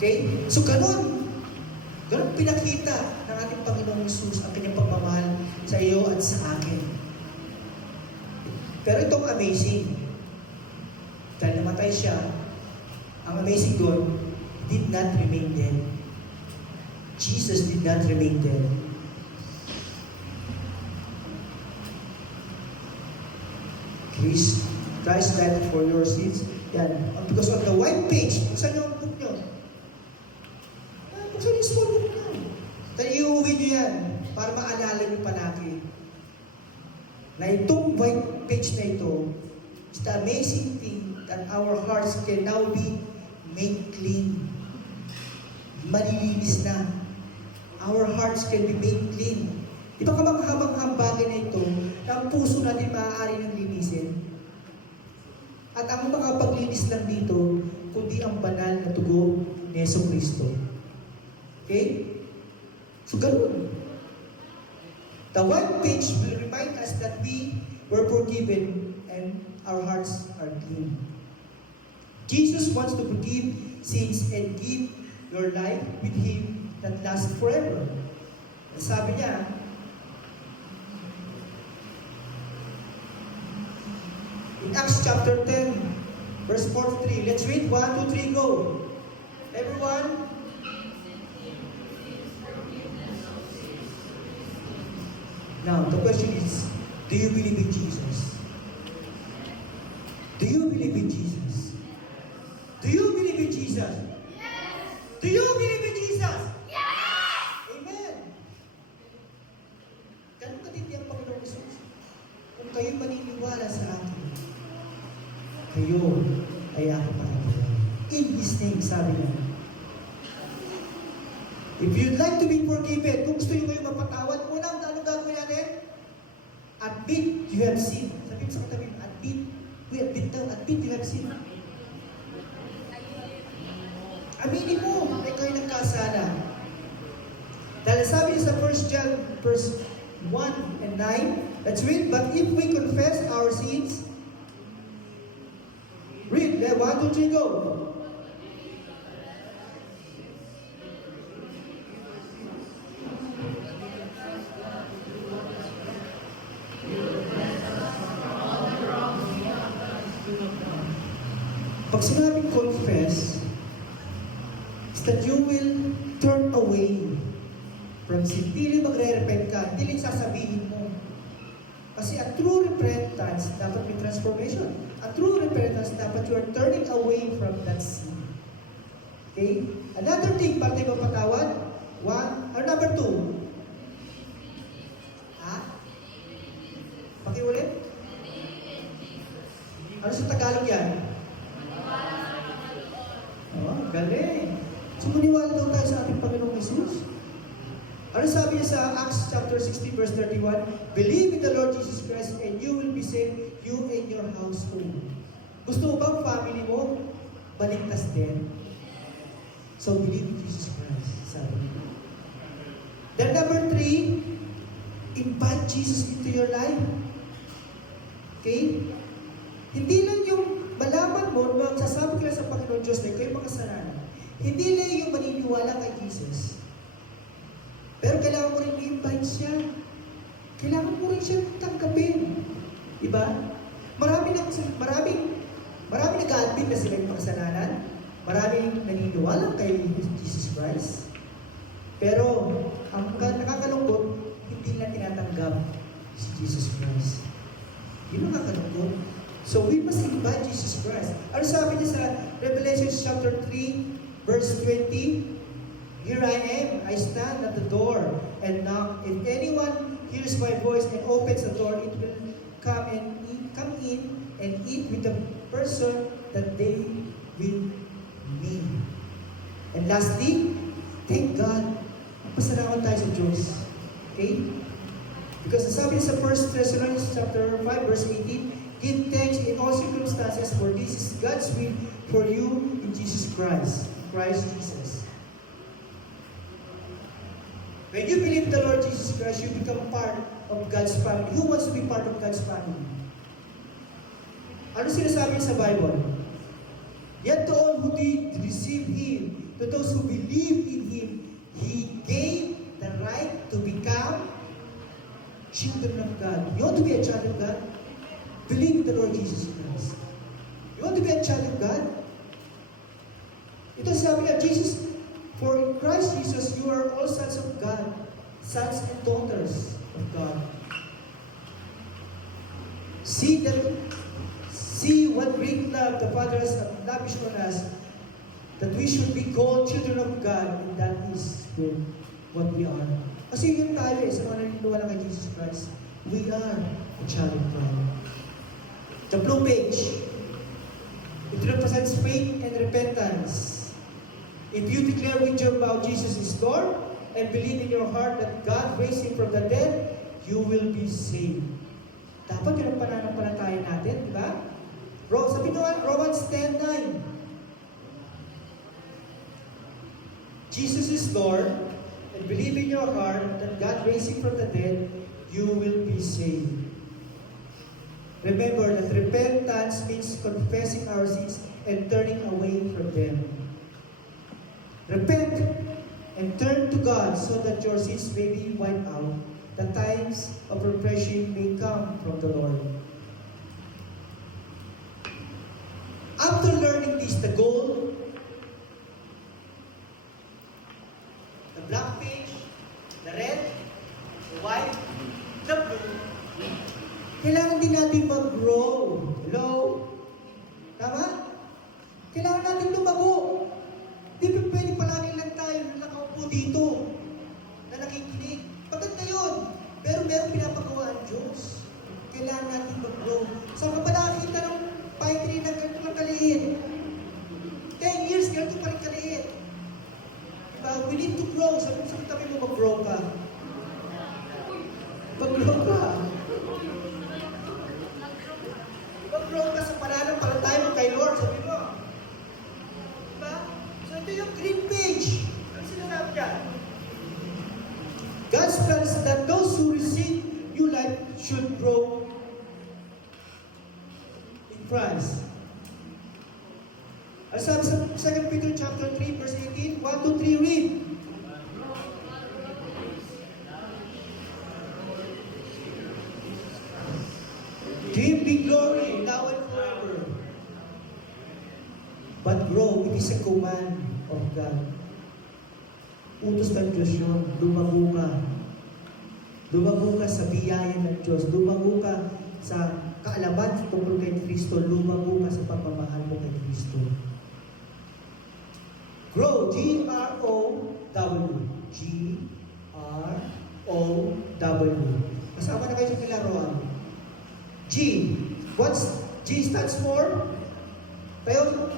Okay? So ganun pinakita ng ating Panginoong Isus ang kanyang pagmamahal sa iyo at sa akin. Pero itong amazing. Dahil namatay siya, ang amazing doon, did not remain dead. Jesus did not remain dead. Christ died for your sins. Yan. Because on the white page, buksan niyo ang book niyo. Buksan niyo yung small book niyo. Then iuwi niyo yan para maalala niyo palagi na itong white page na ito is the amazing thing that our hearts can now be made clean. Malilinis na. Our hearts can be made clean. Di ba kamanghamang bagay na ito na ang puso natin maaari ng linisin? At ang makapaglinis lang dito, kundi ang banal na tugo ni Yesu Cristo. Okay? So, ganun. The white page will remind us that we were forgiven and our hearts are clean. Jesus wants to forgive sins and give your life with Him that lasts forever. Sabi niya, in Acts chapter 10, verse 43, let's read 1, 2, 3, go. Everyone? Now, the question is, do you believe in Jesus? Do you believe in Jesus? Do you believe in Jesus? Yes! Do you believe in Jesus? Yes! Amen! Ganun katindi ang Panginoong Jesus. Kung kayo maniniwala sa akin, kayo ay aking pakikita. In His name, sabi niya. If you'd like to be forgiven, kung gusto nyo kayo mapatawad, unang anong gagawin natin? Admit you have sinned. Sabi mo sa katabi, admit you have sinned. Aminin mo na ikaw ay nagkasala. Dahil sabi niya sa 1 John verse 1 and 9, let's read, but if we confess our sins, read, 1, 2, 3, go. Pag sinabing confess, is that you will turn away from sin. Hindi rin magre-repent ka, hindi rin sasabihin mo. Kasi a true repentance, dapat may transformation. A true repentance, dapat you are turning away from that sin. Okay? Another thing, para tayo mapatawad, number 2. Ha? Pakiulit? Ano sa Tagalog yan? Oh, galing. So, maniwala daw tayo sa ating Panginoong Jesus. Ano sabi niya sa Acts chapter 16 verse 31? Believe in the Lord Jesus Christ and you will be saved, you and your household. Gusto mo bang family mo baligtas din? So, believe in Jesus Christ. Sabi niya. Then number 3, invite Jesus into your life. Okay? Hindi lang yung malaman mo, magsasabi ka lang sa Panginoon Diyos na ikaw yung makasalanan. Hindi lang yung maniniwala kay Jesus. Pero kailangan mo rin i-invite siya. Kailangan mo rin siya tanggapin. Diba? Maraming nag-admit na sila yung makasalanan. Maraming naniniwala kay Jesus Christ. Pero, ang nakakalungkot, hindi nila tinatanggap si Jesus Christ. Yun ang nakakalungkot. So, we must invite Jesus Christ. Ano sabi niya sa Revelation chapter 3, verse 20? Here I am, I stand at the door and knock. If anyone hears my voice and opens the door, it will come in and eat with the person that they will meet. And lastly, thank God. Pasalamat tayo sa Diyos. Okay? Because sabi sa 1 Thessalonians chapter 5 verse 18, give thanks in all circumstances, for this is God's will for you in Jesus Christ. Christ Jesus. When you believe in the Lord Jesus Christ, you become part of God's family. Who wants to be part of God's family? Ano sinasabi sa Bible? Yet to all who did receive Him, to those who believe in Him, He gave the right to become children of God. You want to be a child of God? Believe in the Lord Jesus Christ. You want to be a child of God? Ito sabi nga, Jesus, for in Christ Jesus, you are all sons of God, sons and daughters of God. See what great love the Father has lavished on us, that we should be called children of God, and that is what we are. Kasi yun tayo sa mga naniniwala kay Jesus Christ. We are a child of God. The blue page, it represents faith and repentance. If you declare with your mouth Jesus is Lord and believe in your heart that God raised Him from the dead, you will be saved. Dapat yun ang pananampalataya natin, di ba? Sabi naman, Romans 10:9. Jesus is Lord and believe in your heart that God raised Him from the dead, you will be saved. Remember that repentance means confessing our sins and turning away from them. Repent and turn to God so that your sins may be wiped out. The times of refreshing may come from the Lord. After learning this, the gold, the black page, the red, the white, the blue, kailangan din natin mag-grow. Hello? Tama? Kailangan natin lumago. Di ba pwede palagi lang tayo na nakaupo dito, na nakikinig. Maganda yun. Pero meron pinapagawa ang Diyos. Kailangan natin mag-grow. Saan ka ba nakakita ng pine tree na ganito lang kaliit? 10 years, ganito pa rin kaliit. Diba? We need to grow. Sabi mo mag-grow ka. Mag-grow ka. Mag-grow ka sa pananang para tayo kay Lord. Sabi mo. Diba? So ito yung green page. Ano sinasabi dyan? God's plan is that those who receive new life should grow in Christ. Ano sabi sa 2 Peter chapter 3 verse 18? 1, 2, 3, read. To Him be glory now and forever. mag-grow. It is a command of God. Utos ng Diyos yun. Lumago ka. Lumago ka sa biyaya ng Diyos. Lumago ka sa kaalaman tungkol kay Kristo. Lumago ka sa pagmamahal mo kay Kristo. Grow. G-R-O-W. G-R-O-W. Kasama na kayo sa kilaruan. G. What's G stands for? Tayo?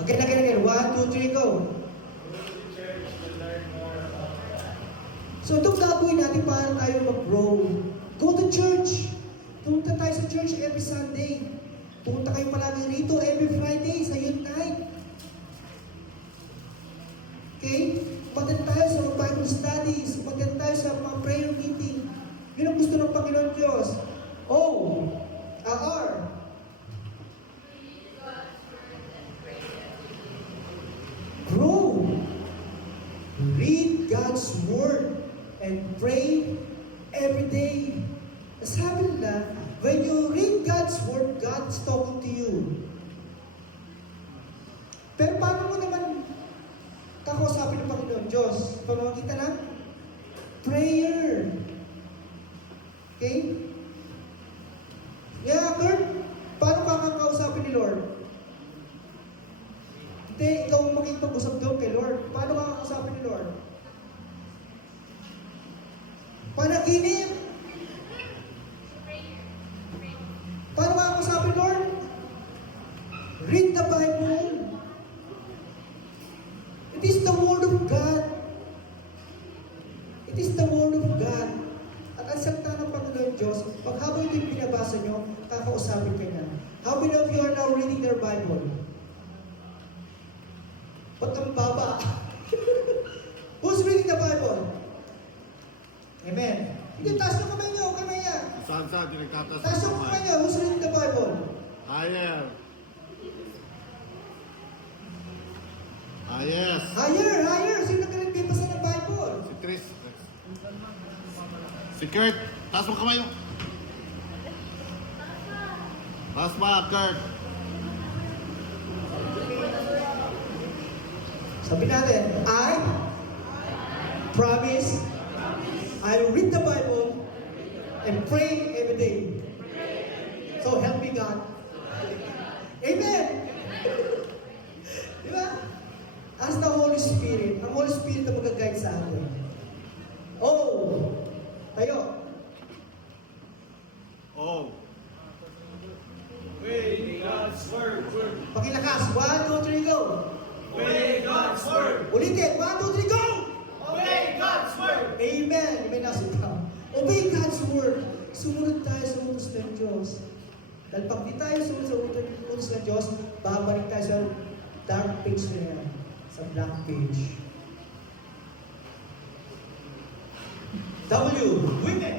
Again. 1, 2, 3, go. So itong gagawin natin para tayo mag-grow. Go to church. Punta tayo sa church every Sunday. Punta kayo palagi rito every Friday sa youth night. Okay? Umattend tayo sa mga Bible studies. Umattend tayo sa mga prayer meeting. Yun ang gusto ng Panginoon Diyos. O. R. Grow. Read God's Word and pray every day. Sabi nila, when you read God's Word, God's talking to you. Pero paano mo naman kakausapin ng Panginoon Diyos? Pamamagitan ng prayer. Okay? Yeah, Kurt, paano ka kakausapin ni Lord? Hindi, ikaw ang makikipag-usap doon kay Lord. Paano ka kakausapin ni Lord? Panaginip. Paano ka kakausapin, Lord? Read the Bible. It is the Word of God. It is the Word of God. At ang salita ng Panginoon Diyos, pag habang ito yung binabasa nyo, kakausapin ka niya. How many of you are now reading their Bible? Ba't ang baba? Who's reading the Bible? Amen. Hindi, taas yung kamay nyo, kamay niya. Saan yung nagtatas Taas yung kamay niya, who's reading the Bible? Higher. Ah, yes. Higher! Sino ka nagbibasa ng Bible? Si Chris. Si Kurt. Taas mo kamay mo. Taas pa, Kurt. Sabi natin, I promise I will read the Bible and pray every day. So help me God. Amen! Di ba? Ask the Holy Spirit. Ang Holy Spirit ang mag-guide sa atin. Oh! Tayo. Oh. Pakilakas. 1, 2, 3, go! Obey God's word. Ulitin. 1, 2, 3, go! Obey God's word. Amen! May nasita. Obey God's word. Sumunod tayo sa utos ng Diyos. Dahil pag di tayo sumunod sa utos ng Diyos, babalik tayo sa dark page na yan. Sa black page. W. Women.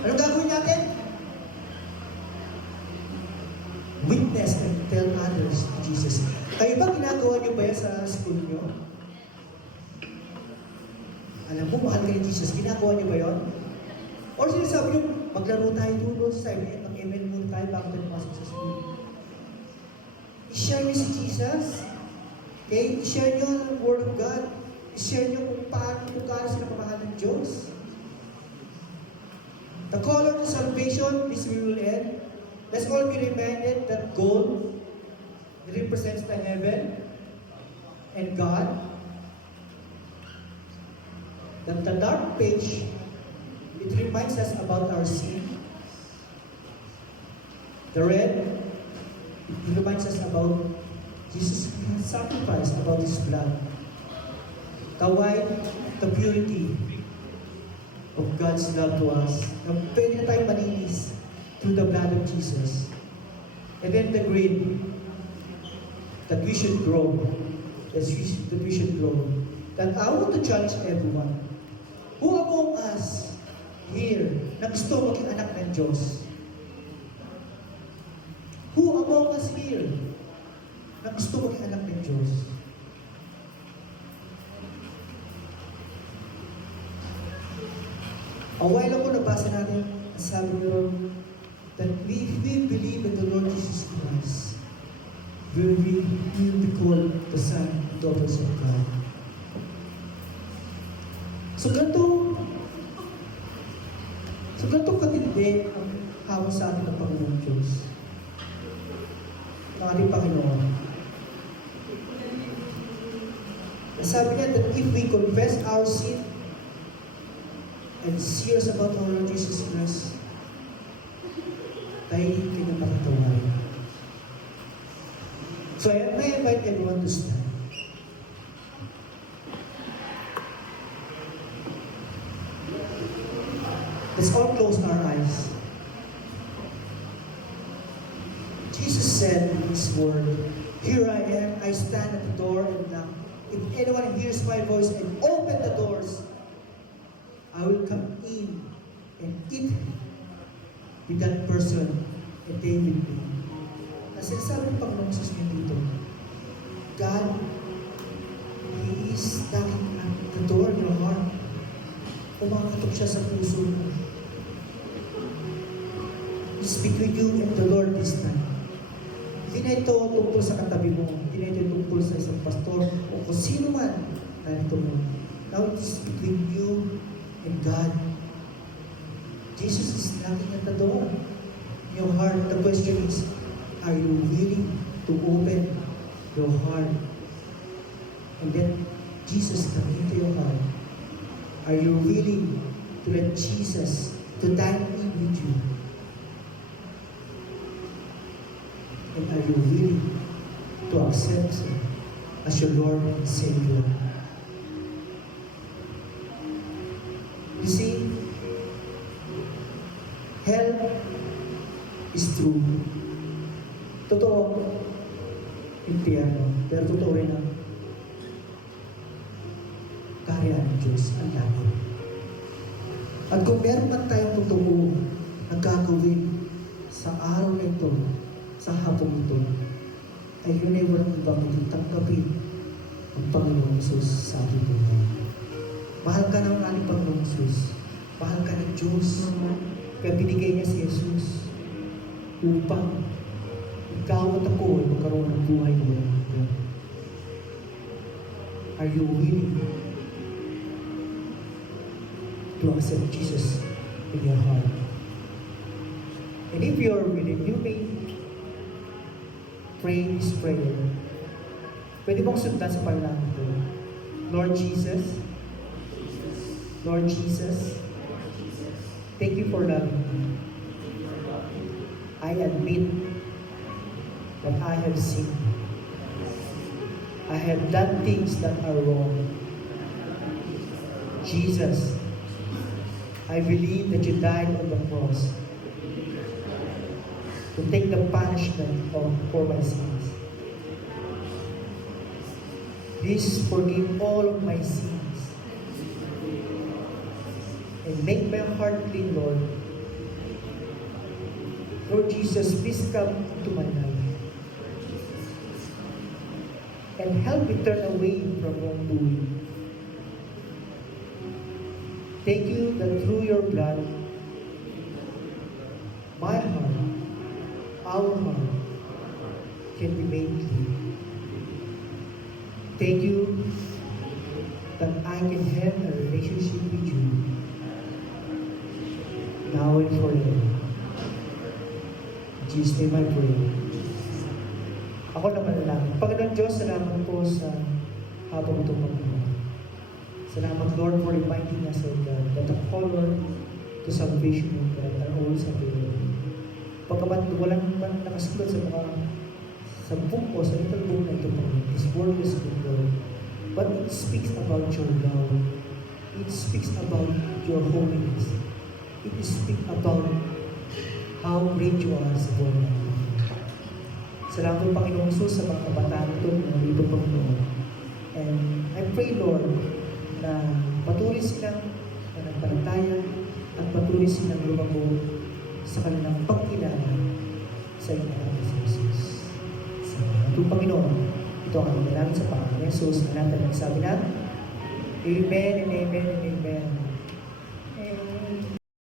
Anong gagawin natin? Witness and tell others to Jesus. Kayo ba ginagawa niyo ba yan sa school niyo? Alam mo, mahal kayo ni Jesus. Ginagawa niyo ba yun? Or sinasabi niyo, maglaro tayo doon sa mag-ML muna tayo bago tayo pumasok sa school. I-share niyo si Jesus. Okay? I-share niyo ang Word of God. I-share niyo kung paano sila pamahal ng Diyos. The color to salvation, this we will end. Let's all be reminded that gold represents the heaven and God. That the dark page, it reminds us about our sin. The red, it reminds us about Jesus' sacrifice, about His blood. The white, the purity of God's love to us. Na pwede na tayong malinis through the blood of Jesus. And then the green, that we should grow. That we should grow. That I want to challenge everyone. Who among us here na gusto maging anak ng Diyos? Who among us here na gusto maging anak ng Diyos? A while ago nabasa natin sabi niyo that if we believe in the Lord Jesus Christ, we will be called the son and daughters of God. So ganito katindi ang hawak sa atin ng Panginoon Diyos. Ng ating Panginoon. Sabi niya that if we confess our sin and serious about our Lord Jesus Christ, tayo hindi kanya pakatawarin. So I invite everyone to stand. Let's all close our eyes. Jesus said in His word, "Here I am, I stand at the door and knock. If anyone hears my voice and open the doors, I will come in and eat with that person and they with me." Ang sinasabi ng Panginoon Jesus niya dito, God, He is knocking at the door of your heart. Kumakatok siya sa puso mo. Speak with you and the Lord this time. Hindi na ito tungkol sa katabi mo. Hindi na ito tungkol sa isang pastor o kung sino man narito mo. Now it is between you and God. Jesus is knocking at the door. In your heart, the question is, are you willing to open your heart and let Jesus come into your heart? Are you willing to let Jesus to dine in with you? And are you willing to accept Him as your Lord and Savior? You see, hell is true. Totoo, impyerno. Pero totoo rin ang kaharian ng Diyos, ang langit. At kung meron man tayong totoo na gagawin sa araw na ito, sa hapong ito, ay yun ay walang ibang hindi tanggapin ang Panginoong Isus sa ating buhay. Mahal ka ng ating Panginoong Isus. Mahal ka ng Diyos. Kaya binigay niya si Jesus upang ikaw at ako ay magkaroon ng buhay na walang hanggan. Are you willing to accept Jesus in your heart? And if you are willing, you may pray this prayer. Pwede mong sundan sa panalangin ko. Lord Jesus, thank you for loving me. I admit that I have sinned. I have done things that are wrong. Jesus, I believe that you died on the cross to take the punishment for my sins. Please forgive all of my sins and make my heart clean, Lord. Lord Jesus, please come to my life and help me turn away from wrongdoing. Thank you that through your blood, my heart, our heart, can be made clean. Thank you that I can have a relationship with you now and forever. In Jesus' name I pray. Ako naman lang. Panginoon Diyos, salamat po sa habang itong Panginoon. Salamat, Lord, for reminding us of God that the color to salvation of God are always available. Pagkabat walang man nakasulat sa book o sa little book na ito, His word is good, Lord. But it speaks about your love. It speaks about your holiness. It speaks about how great you are as a woman. Salamat po, Panginoong Jesus, sa mga kabataan ito ng dito, Panginoon. And I pray, Lord, na patuloy silang pananampalataya at patuloy silang lumago sa kanilang pagkilala sa inyo natin sa Jesus. Salamat po, Panginoon. Ito ang namin sa Panginoon Jesus na natin nagsabi na Amen and Amen and Amen.